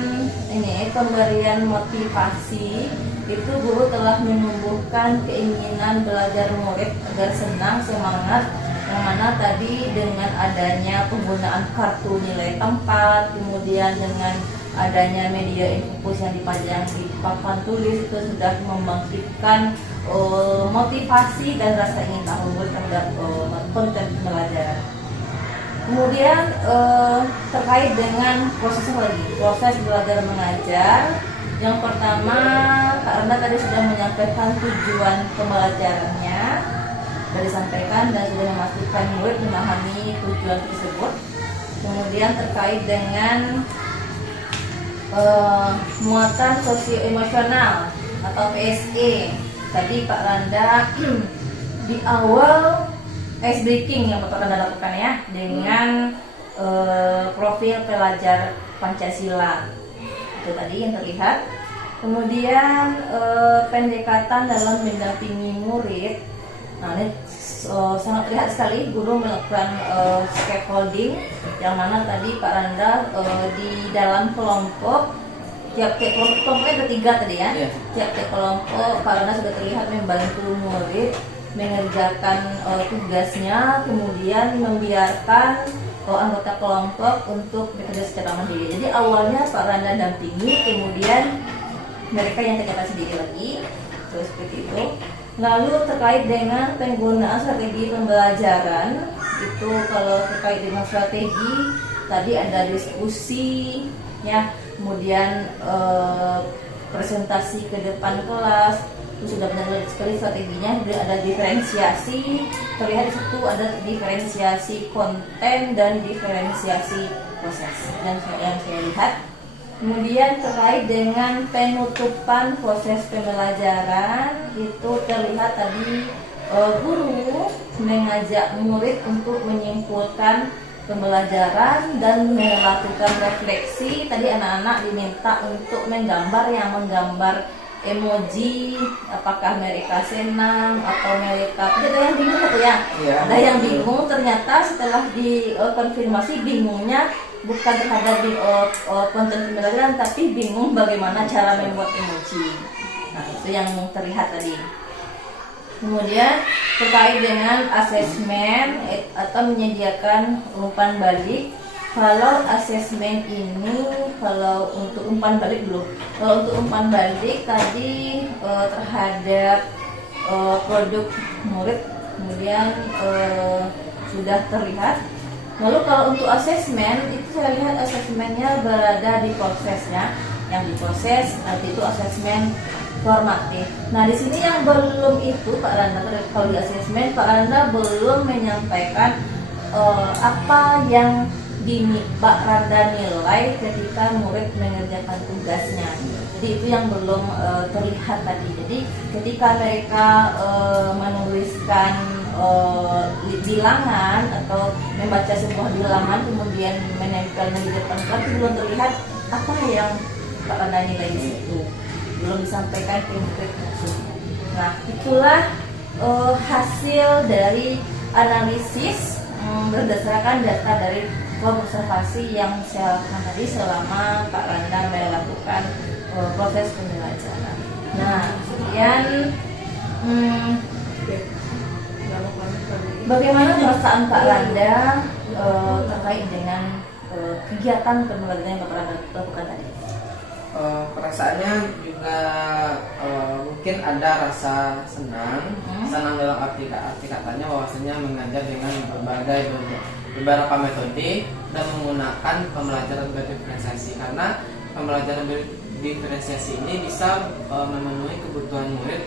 ini pemberian motivasi, itu guru telah menumbuhkan keinginan belajar murid agar senang, semangat, yang mana tadi dengan adanya penggunaan kartu nilai tempat, kemudian dengan adanya media infus yang dipajang di papan tulis, itu sudah membangkitkan motivasi dan rasa ingin tahu terhadap konten pembelajaran. Kemudian terkait dengan proses belajar mengajar. Yang pertama, Kak Randa tadi sudah menyampaikan tujuan pembelajarannya, sudah disampaikan dan sudah memastikan murid memahami tujuan tersebut. Kemudian terkait dengan muatan sosio-emosional atau PSE, tadi Pak Randa di awal ice breaking yang Bapak Randa lakukan ya, dengan profil pelajar Pancasila, itu tadi yang terlihat. Kemudian pendekatan dalam mendampingi murid. Nah, ini sangat terlihat sekali guru melakukan scaffolding, yang mana tadi Pak Randa di dalam kelompok, tiap-tiap kelompoknya ada 3 tadi ya. Iya. Tiap-tiap kelompok Pak Randa sudah terlihat membantu murid mengerjakan tugasnya, kemudian membiarkan anggota kelompok untuk bekerja secara mandiri. Jadi awalnya Pak Randa dampingi, kemudian mereka yang kerjakan sendiri lagi, terus seperti itu. Lalu terkait dengan penggunaan strategi pembelajaran, itu kalau terkait dengan strategi tadi ada diskusi, ya, kemudian presentasi ke depan kelas, itu sudah benar-benar sekali strateginya. Kemudian ada diferensiasi, terlihat di situ ada diferensiasi konten dan diferensiasi proses dan yang saya lihat. Kemudian terkait dengan penutupan proses pembelajaran, itu terlihat tadi guru mengajak murid untuk menyimpulkan pembelajaran dan melakukan refleksi. Tadi anak-anak diminta untuk menggambar emoji, apakah mereka senang atau mereka ada yang bingung atau ya? Iya. Ada yang bingung, ternyata setelah dikonfirmasi bingungnya bukan terhadap konten pembelajaran, tapi bingung bagaimana cara membuat emoji. Nah, itu yang terlihat tadi. Kemudian terkait dengan asesmen atau menyediakan umpan balik. Kalau asesmen ini, kalau untuk umpan balik dulu. Kalau untuk umpan balik tadi terhadap produk murid, kemudian sudah terlihat. Lalu kalau untuk asesmen, itu saya lihat asesmennya berada di prosesnya. Yang diproses nanti itu asesmen formatif. Nah, di sini yang belum itu Pak Randa, kalau di asesmen Pak Randa belum menyampaikan apa yang Pak Randa nilai ketika murid mengerjakan tugasnya. Jadi itu yang belum terlihat tadi. Jadi ketika mereka menuliskan bilangan atau membaca sebuah bilangan kemudian menempelnya di depan kelas, belum terlihat apa yang Pak Randa nilai di situ, belum disampaikan ke murid maksudnya. Nah, itulah hasil dari analisis berdasarkan data dari observasi yang saya lakukan tadi selama Pak Randa melakukan proses pembelajaran. Nah, kemudian bagaimana perasaan Pak Randa terkait dengan kegiatan pembelajaran yang Pak Randa lakukan tadi? Perasaannya juga mungkin ada rasa senang, senang dalam arti katanya bahwasanya mengajar dengan beberapa metode dan menggunakan pembelajaran berdiferensiasi, karena pembelajaran berdiferensiasi ini bisa memenuhi kebutuhan murid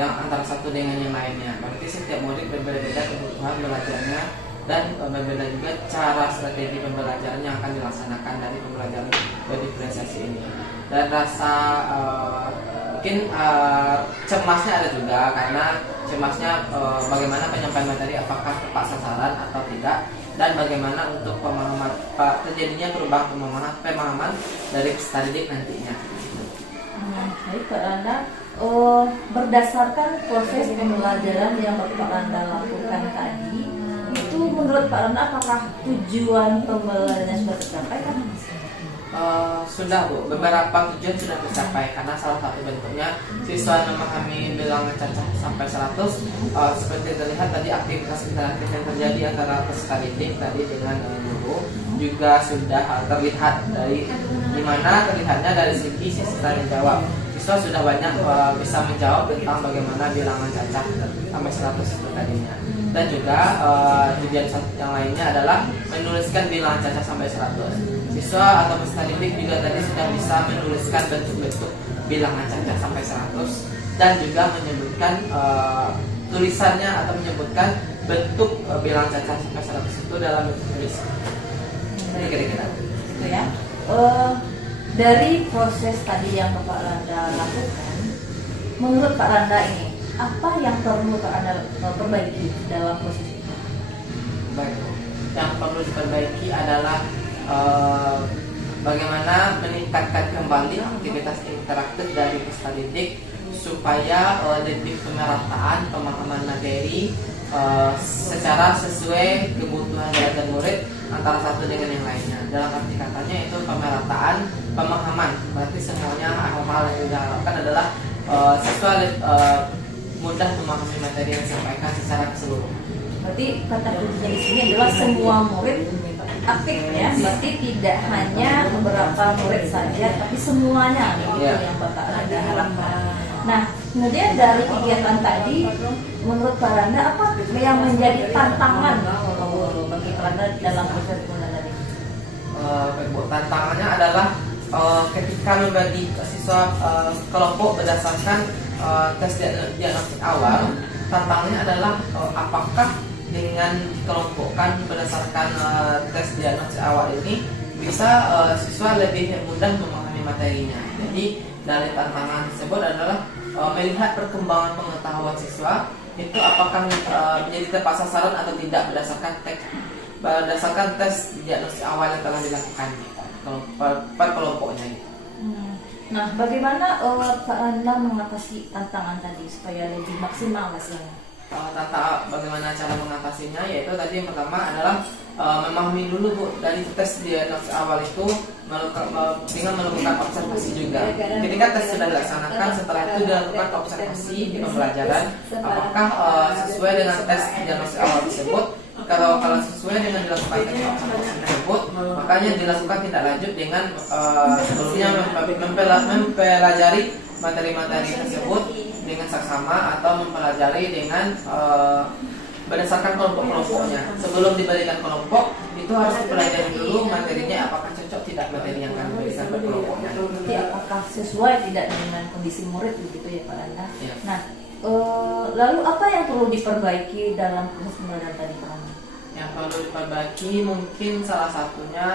yang antara satu dengan yang lainnya. Berarti setiap murid berbeda-beda kebutuhan belajarnya dan berbeda juga cara strategi pembelajaran yang akan dilaksanakan dari pembelajaran berdiferensiasi ini. Dan rasa mungkin cemasnya ada juga, karena cemasnya bagaimana penyampaian materi, apakah tepat sasaran atau tidak, dan bagaimana untuk pemahaman terjadinya perubahan pemahaman dari peserta didik nantinya. Baik Pak Randa, berdasarkan proses pembelajaran yang Bapak Randa lakukan tadi, itu menurut Pak Randa apakah tujuan pembelajaran sudah tercapai kan? Sudah Bu, beberapa tujuan sudah tercapai karena salah satu bentuknya siswa memahami bilangan cacah sampai 100. Seperti terlihat tadi aktivitas interaktif yang terjadi antara peserta didik tadi dengan guru juga sudah terlihat dari dimana terlihatnya dari segi siswa menjawab. Siswa sudah banyak bisa menjawab tentang bagaimana bilangan cacah sampai 100 itu tadinya. Dan juga tujuan yang lainnya adalah menuliskan bilangan cacah sampai 100. Siswa atau peserta didik juga tadi sudah bisa menuliskan bentuk-bentuk bilangan cacah sampai 100 dan juga menyebutkan tulisannya atau menyebutkan bentuk bilangan cacah sampai 100 itu dalam bentuk tulis. Ini kira-kira Gitu ya. Dari proses tadi yang Bapak Randa lakukan, menurut Pak Randa ini apa yang perlu Pak Randa perbaiki dalam proses itu? Baik, yang perlu diperbaiki adalah bagaimana meningkatkan kembali aktivitas interaktif dari peserta didik supaya lebih pemerataan pemahaman materi secara sesuai kebutuhan belajar murid antara satu dengan yang lainnya. Dalam arti katanya itu pemerataan pemahaman, berarti semuanya hal-hal yang diharapkan adalah siswa mudah memahami materi yang disampaikan secara keseluruhan. Berarti kata kuncinya di sini adalah semua murid aktif ya, berarti tidak hanya beberapa murid saja, tapi semuanya itu yang Bapak Randa harapkan. Nah, kemudian dari kegiatan tadi, menurut Pak Randa apa yang menjadi tantangan bagi Pak Randa dalam proses pembelajaran ini? Tantangannya adalah ketika membagi siswa kelompok berdasarkan tes diagnostik awal, tantangannya adalah apakah dengan dikelompokkan berdasarkan tes diagnostik awal ini bisa siswa lebih mudah memahami materinya. Jadi dari tantangan tersebut adalah melihat perkembangan pengetahuan siswa itu apakah menjadi tepat sasaran atau tidak berdasarkan tes diagnostik awal yang telah dilakukan per kelompoknya. Nah, bagaimana Pak Randa mengatasi tantangan tadi supaya lebih maksimal hasilnya? Bagaimana cara mengatasinya, yaitu tadi yang pertama adalah memahami dulu Bu, dari tes diagnostik awal itu dengan melakukan observasi juga. Ketika tes sudah dilaksanakan, setelah itu dilakukan observasi di pembelajaran apakah sesuai dengan tes diagnostik awal tersebut. Kalau sesuai dengan dilakukan tes observasi tersebut, makanya dilakukan tindak lanjut dengan sebelumnya mempelajari materi-materi tersebut dengan saksama atau mempelajari dengan berdasarkan kelompok-kelompoknya. Sebelum diberikan kelompok, itu harus dipelajari dulu materinya apakah cocok tidak materi yang akan diberikan per kelompoknya. Berarti apakah sesuai tidak dengan kondisi murid begitu ya Pak Randa? Ya. Nah, lalu apa yang perlu diperbaiki dalam proses pembelajaran tadi Pak Randa? Yang perlu diperbaiki mungkin salah satunya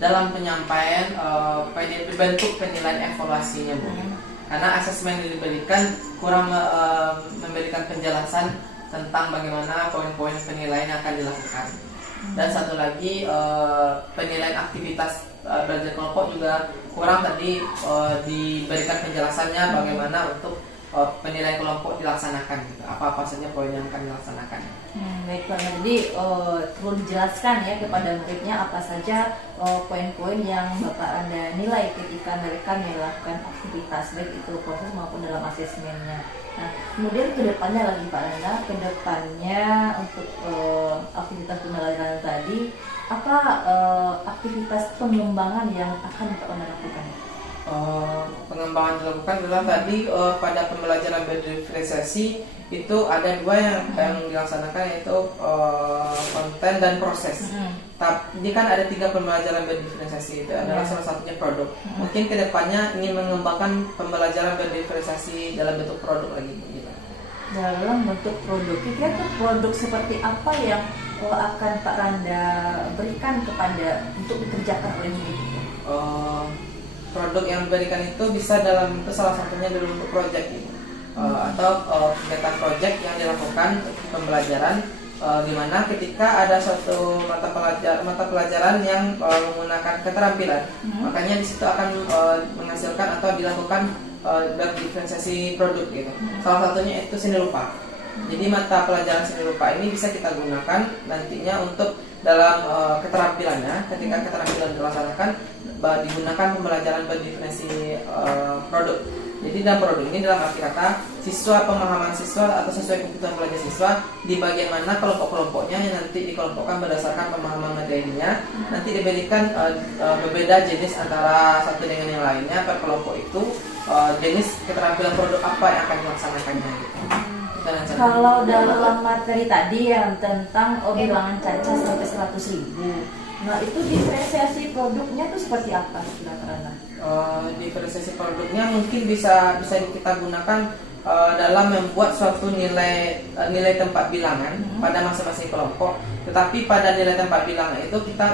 dalam penyampaian bentuk penilaian evaluasinya Bu. Karena asesmen yang diberikan kurang memberikan penjelasan tentang bagaimana poin-poin penilaian yang akan dilakukan. Dan satu lagi penilaian aktivitas belajar kelompok juga kurang tadi diberikan penjelasannya bagaimana untuk penilaian kelompok dilaksanakan, gitu. Apa-apa saja poin yang akan dilaksanakan. Baik Pak, jadi perlu dijelaskan ya kepada muridnya apa saja poin-poin yang Bapak Anda nilai ketika mereka melakukan aktivitas baik itu proses maupun dalam asesmennya. Nah, kemudian kedepannya lagi Pak Anda, kedepannya untuk aktivitas pembelajaran tadi apa aktivitas pengembangan yang akan Bapak Anda lakukan? Pengembangan dilakukan adalah tadi pada pembelajaran berdiferensiasi itu ada dua yang dilaksanakan, yaitu konten dan proses. Ini kan ada 3 pembelajaran berdiferensiasi, itu adalah salah satunya produk. Mungkin kedepannya ingin mengembangkan pembelajaran berdiferensiasi dalam bentuk produk lagi gitu. Dalam bentuk produk, kira-kira itu produk seperti apa yang akan Pak Randa berikan kepada untuk dikerjakan oleh murid? Produk yang diberikan itu bisa dalam bentuk salah satunya dalam bentuk project gitu. Atau kegiatan project yang dilakukan pembelajaran di mana ketika ada suatu mata pelajaran yang menggunakan keterampilan, makanya di situ akan menghasilkan atau dilakukan berdiferensiasi produk gitu. Salah satunya itu seni rupa. Jadi mata pelajaran seni rupa ini bisa kita gunakan nantinya untuk dalam keterampilannya. Ketika keterampilan dilaksanakan, digunakan pembelajaran berdefinisi produk. Jadi dalam produk ini dalam arti kata siswa, pemahaman siswa atau sesuai kebutuhan belajar siswa di bagian mana kelompok-kelompoknya yang nanti dikelompokkan berdasarkan pemahaman materinya. Nanti diberikan berbeda jenis antara satu dengan yang lainnya per kelompok itu, jenis keterampilan produk apa yang akan dilaksanakannya gitu. Kalau dalam materi tadi yang tentang bilangan cacah sampai 100.000, nah itu diferensiasi produknya itu seperti apa kira-kira? Diferensiasi produknya mungkin bisa kita gunakan dalam membuat suatu nilai tempat bilangan pada masing-masing kelompok. Tetapi pada nilai tempat bilangan itu kita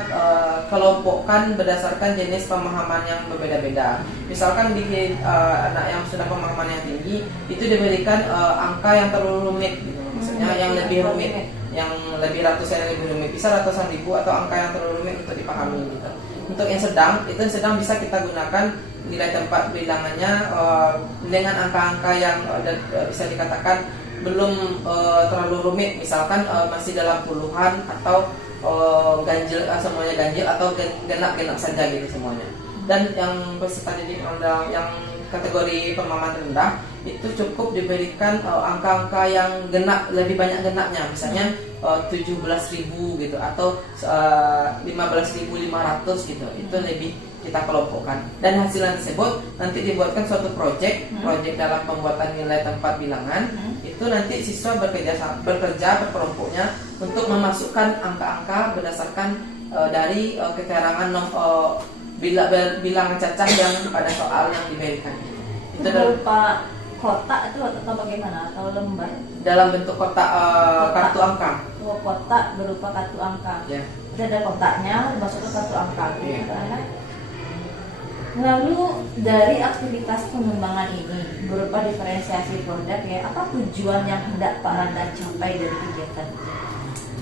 kelompokkan berdasarkan jenis pemahaman yang berbeda-beda. Misalkan di anak yang sudah pemahaman yang tinggi itu diberikan angka yang terlalu rumit gitu. Maksudnya yang lebih rumit, yang lebih ratusan, yang lebih rumit, bisa ratusan ribu atau angka yang terlalu rumit untuk dipahami gitu. Untuk yang sedang, itu sedang bisa kita gunakan nilai tempat bilangannya dengan angka-angka yang bisa dikatakan belum terlalu rumit, misalkan masih dalam puluhan atau ganjil, semuanya ganjil atau genap-genap saja gitu semuanya. Dan yang peserta didik yang kategori pemahaman rendah itu cukup diberikan angka-angka yang genap, lebih banyak genapnya, misalnya 17.000 gitu atau 15.500 gitu. Itu lebih kita kelompokkan, dan hasil tersebut nanti dibuatkan suatu proyek dalam pembuatan nilai tempat bilangan. Itu nanti siswa bekerja per kelompoknya untuk memasukkan angka-angka berdasarkan dari keterangan bilangan cacah yang pada soal yang diberikan. Itu berupa kotak itu atau bagaimana, atau lembar? Dalam bentuk kotak kartu angka. Oh, kotak berupa kartu angka. Ya. Ada kotaknya, dimasukkan kartu angka. Ya. Lalu dari aktivitas pengembangan ini berupa diferensiasi produk ya, apa tujuan yang hendak Pak Randa capai dari kegiatan ini?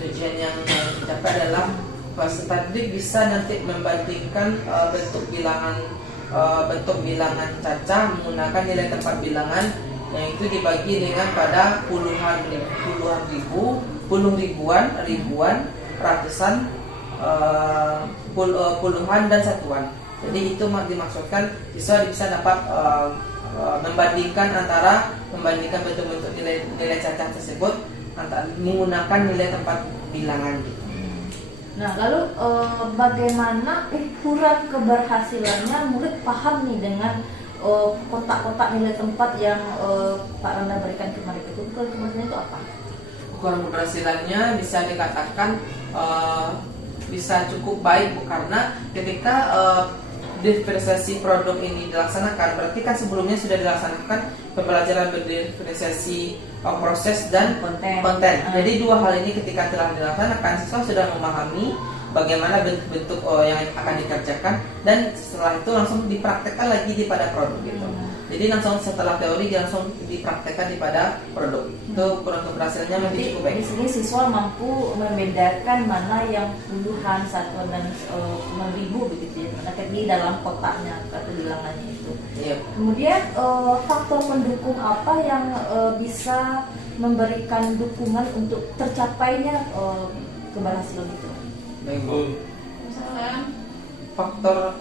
Tujuan yang dicapai adalah peserta didik bisa nanti membandingkan bentuk bilangan cacah menggunakan nilai tempat bilangan yang itu dibagi dengan pada puluhan ribu, ribuan, ratusan, puluhan dan satuan. Jadi itu dimaksudkan siswa bisa dapat membandingkan bentuk-bentuk nilai cacah tersebut menggunakan nilai tempat bilangan gitu. Nah, lalu bagaimana ukuran keberhasilannya murid paham nih dengan kotak-kotak nilai tempat yang Pak Randa berikan kemarin itu? Ukuran keberhasilannya itu apa? Ukuran keberhasilannya bisa dikatakan bisa cukup baik, Bu, karena ketika diferensiasi produk ini dilaksanakan, berarti kan sebelumnya sudah dilaksanakan pembelajaran berdiferensiasi proses dan konten. Jadi dua hal ini ketika telah dilaksanakan, siswa sudah memahami bagaimana bentuk yang akan dikerjakan, dan setelah itu langsung dipraktekkan lagi pada produk gitu. Jadi langsung setelah teori langsung dipraktekkan pada produk. Itu kurang keberhasilannya lebih cukup baik. Di sini siswa mampu membedakan mana yang puluhan, satuan dan ribu begitu ya, mana di dalam kotaknya atau bilangannya itu. Iya. Kemudian faktor pendukung apa yang bisa memberikan dukungan untuk tercapainya keberhasilan itu? Baik, Bu. Faktor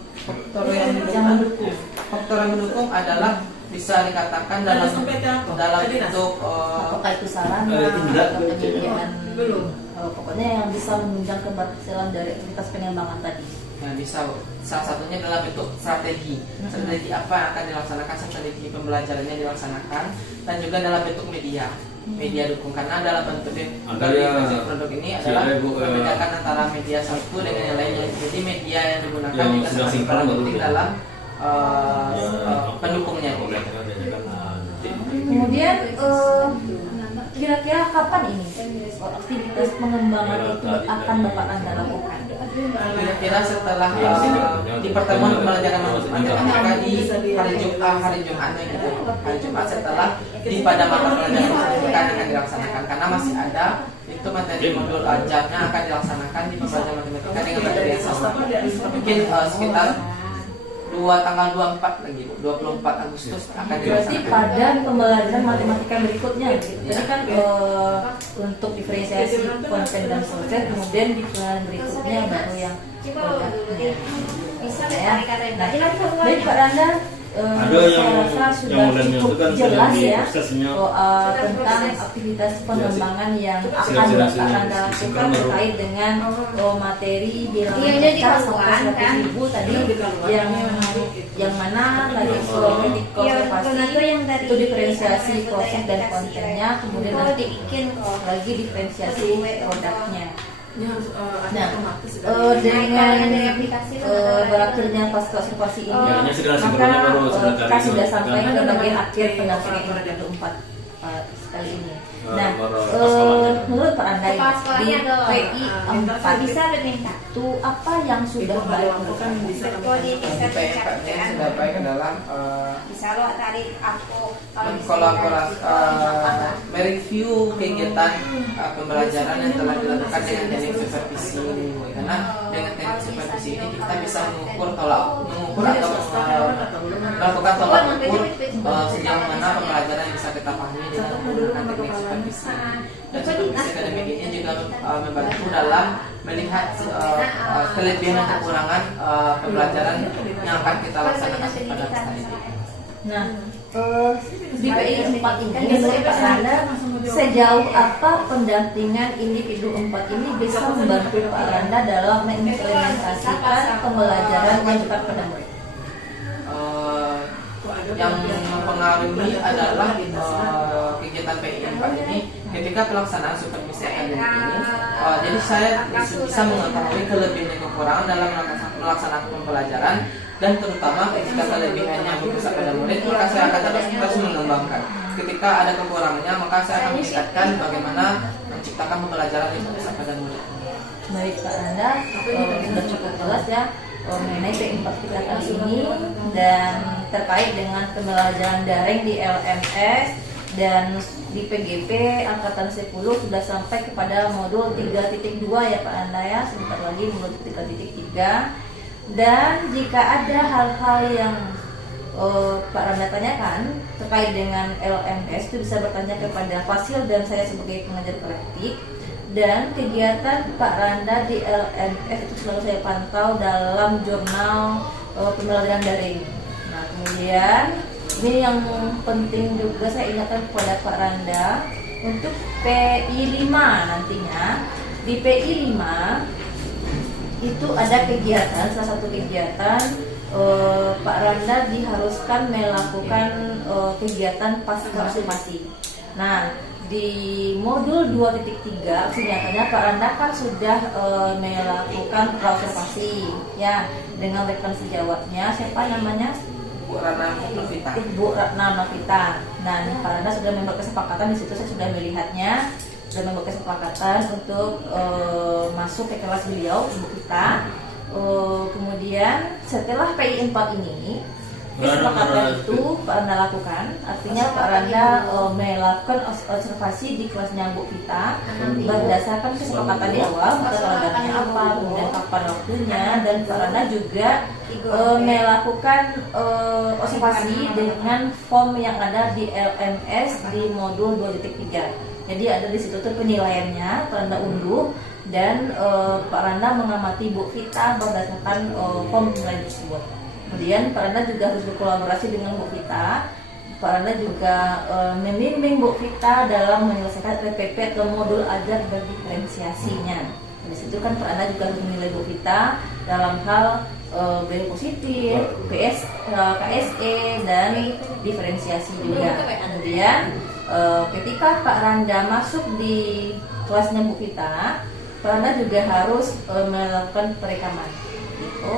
yang mendukung adalah bisa dikatakan dalam bentuk apakah itu sarana atau penyediaan, pokoknya yang bisa menunjang keberhasilan dari aktivitas pengembangan tadi. Ya, bisa salah satunya dalam bentuk strategi apa yang akan dilaksanakan, strategi pembelajarannya dilaksanakan, dan juga dalam bentuk media dukung, karena dalam bentuk produk ini adalah membedakan antara media satu dengan yang lainnya. Jadi media yang digunakan juga sangat penting dalam pendukungnya. Kemudian kira-kira kapan ini aktivitas pengembangan itu akan Bapak Randa lakukan? Kira-kira setelah di pertemuan pembelajaran matematika di hari Jumatnya gitu. Hari Jumat setelah pada mata pelajaran akan dilaksanakan, karena masih ada itu materi modul ajarnya akan dilaksanakan di pembelajaran matematika dengan materi yang sama. Mungkin sekitar tanggal 24 lagi Bu, 24 Agustus akan Berarti dilaksanakan. pada pembelajaran matematika berikutnya gitu. Tadi kan untuk diferensiasi konten dan proses, kemudian di pembelajaran berikutnya baru yang Bisa ya. tarik-tarik. Nah, baik Pak Randa, Ada saya rasa sudah modelnya cukup itu kan jelas sudah ya prosesnya. tentang aktivitas pengembangan yang akan Siap-siap Pak sini. Randa lakukan Baru. terkait dengan materi bilangan Iya, jadi pecah keluar, sampai kan? 100.000 tadi yang mana lagi titik Iya, konservasi itu yang dari itu diferensiasi yang proses dan aplikasi kontennya, ya. kemudian Oh, nanti dibikin kok. lagi diferensiasi produknya. Ini harus ada Nah, otomatis dengan dari aplikasi kan. berakhirnya pasca observasi ini, Ya, ini segera maka sinkronnya baru segera kita cari sudah kan. sampai ke Kan bagian ada akhir di pendampingan orang-orang yang yang keempat sekali ini. Baru- Nah, baru sekolahnya. menurut Pak Anda Kepala di sekolahnya ada PI 4 bisa diminta. itu apa yang sudah Itu baik? kalau kan bisa Kode bisa PMK-nya yang sudah baik adalah Bisa lo tarik aku mengkolaborasi, mereview kegiatan pembelajaran yang telah dilakukan dengan teknik supervisi, karena dengan teknik supervisi ini kita bisa mengukur atau melakukan tolak ukur sejauh mana pembelajaran yang bisa kita pahami dengan menggunakan teknik supervisi. Dan supervisi akademik ini juga membantu dalam melihat kelebihan dan kekurangan pembelajaran yang akan kita laksanakan pada masa ini. Nah, di PI 4 ini menurut Pak Randa sejauh apa pendampingan individu 4 ini bisa membantu Pak Randa dalam mengimplementasikan pembelajaran yang cepat pada murid? Yang mempengaruhi adalah kegiatan PI 4 ini ketika pelaksanaan supervisi akademik ini. Jadi saya bisa mengetahui kelebihan dan kekurangan dalam melaksanakan pembelajaran, dan terutama ketika kelebihannya berpusat pada murid, maka saya akan terus mengembangkan. Ketika ada kekurangannya, maka saya akan meningkatkan bagaimana menciptakan pembelajaran yang berpusat pada murid. Baik Pak Randa, sudah cukup jelas ya mengenai PI 4 kita kali ini, dan terkait dengan pembelajaran daring di LMS dan di PGP Angkatan 10 sudah sampai kepada modul 3.2 ya Pak Randa ya, sebentar lagi modul 3.3. Dan jika ada hal-hal yang Pak Randa tanyakan terkait dengan LMS, itu bisa bertanya kepada Fasil dan saya sebagai pengajar praktik. Dan kegiatan Pak Randa di LMS itu selalu saya pantau dalam jurnal pembelajaran daring. Nah, kemudian ini yang penting juga saya ingatkan kepada Pak Randa untuk PI 5 nantinya. Di PI 5 itu ada kegiatan, salah satu kegiatan Pak Randa diharuskan melakukan kegiatan pasca observasi. Nah, di modul 2.3 nyatanya Pak Randa kan sudah melakukan observasi ya dengan rekan sejawatnya, siapa namanya? Bu Rana Novita. Bu Ratna Novita. Nah, ini Pak Randa sudah membuat kesepakatan, di situ saya sudah melihatnya, sudah membuat kesepakatan untuk masuk ke kelas beliau, Ibu kita. Kemudian setelah PI 4 ini, kesepakatan itu Pak Randa lakukan, artinya Pak Randa melakukan observasi di kelasnya Bu Vita berdasarkan kesepakatan di awal, metodologinya apa, kemudian kapan waktunya, dan Pak Randa juga melakukan observasi dengan form yang ada di LMS di modul 2.3. Jadi ada di situ tuh penilaiannya, Pak Randa unduh, dan Pak Randa mengamati Bu Vita berdasarkan form penilaian tersebut. Kemudian Pak Randa juga harus berkolaborasi dengan Bu Vita. Pak Randa juga membimbing Bu Vita dalam menyelesaikan RPP atau modul ajar berdiferensiasinya. Di situ kan Pak Randa juga harus menilai Bu Vita dalam hal B positif, KSE, dan diferensiasi juga. Kemudian ketika Pak Randa masuk di kelasnya Bu Vita, Pak Randa juga harus melakukan perekaman.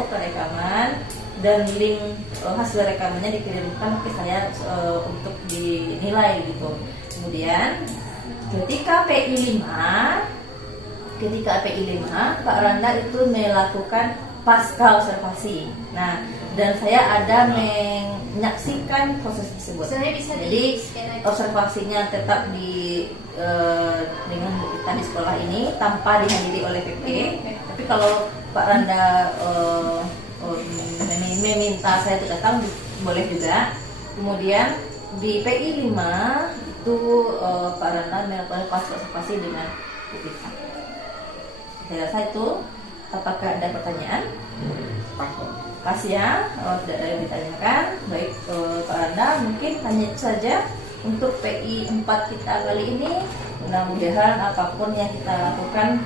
Perekaman dan link hasil rekamannya dikirimkan ke saya untuk dinilai gitu. Kemudian ketika PI 5 Pak Randa itu melakukan pasca observasi. Nah, dan saya ada menyaksikan proses tersebut. Jadi observasinya tetap dengan Bu Vita di sekolah ini tanpa dihadiri oleh PP. Tapi kalau Pak Randa meminta saya untuk datang boleh juga. Kemudian di PI 5 itu Pak Randa melakukan konsultasi dengan Bu Pita. Saya rasa itu. Apakah ada pertanyaan? Pas ya, tidak ada yang ditanyakan. Baik, Pak Randa, mungkin hanya itu saja untuk PI 4 kita kali ini. Mudah-mudahan apapun yang kita lakukan,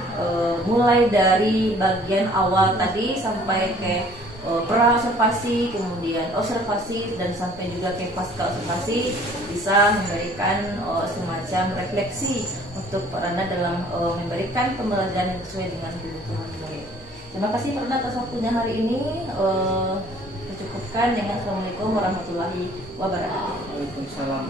mulai dari bagian awal tadi sampai ke pra-observasi, kemudian observasi, dan sampai juga ke pasca observasi, bisa memberikan semacam refleksi untuk Pak Randa dalam memberikan pembelajaran yang sesuai dengan kebutuhan murid. Terima kasih Pak Randa atas waktunya hari ini. Cukupkan dengan Assalamualaikum warahmatullahi wabarakatuh. Waalaikumsalam.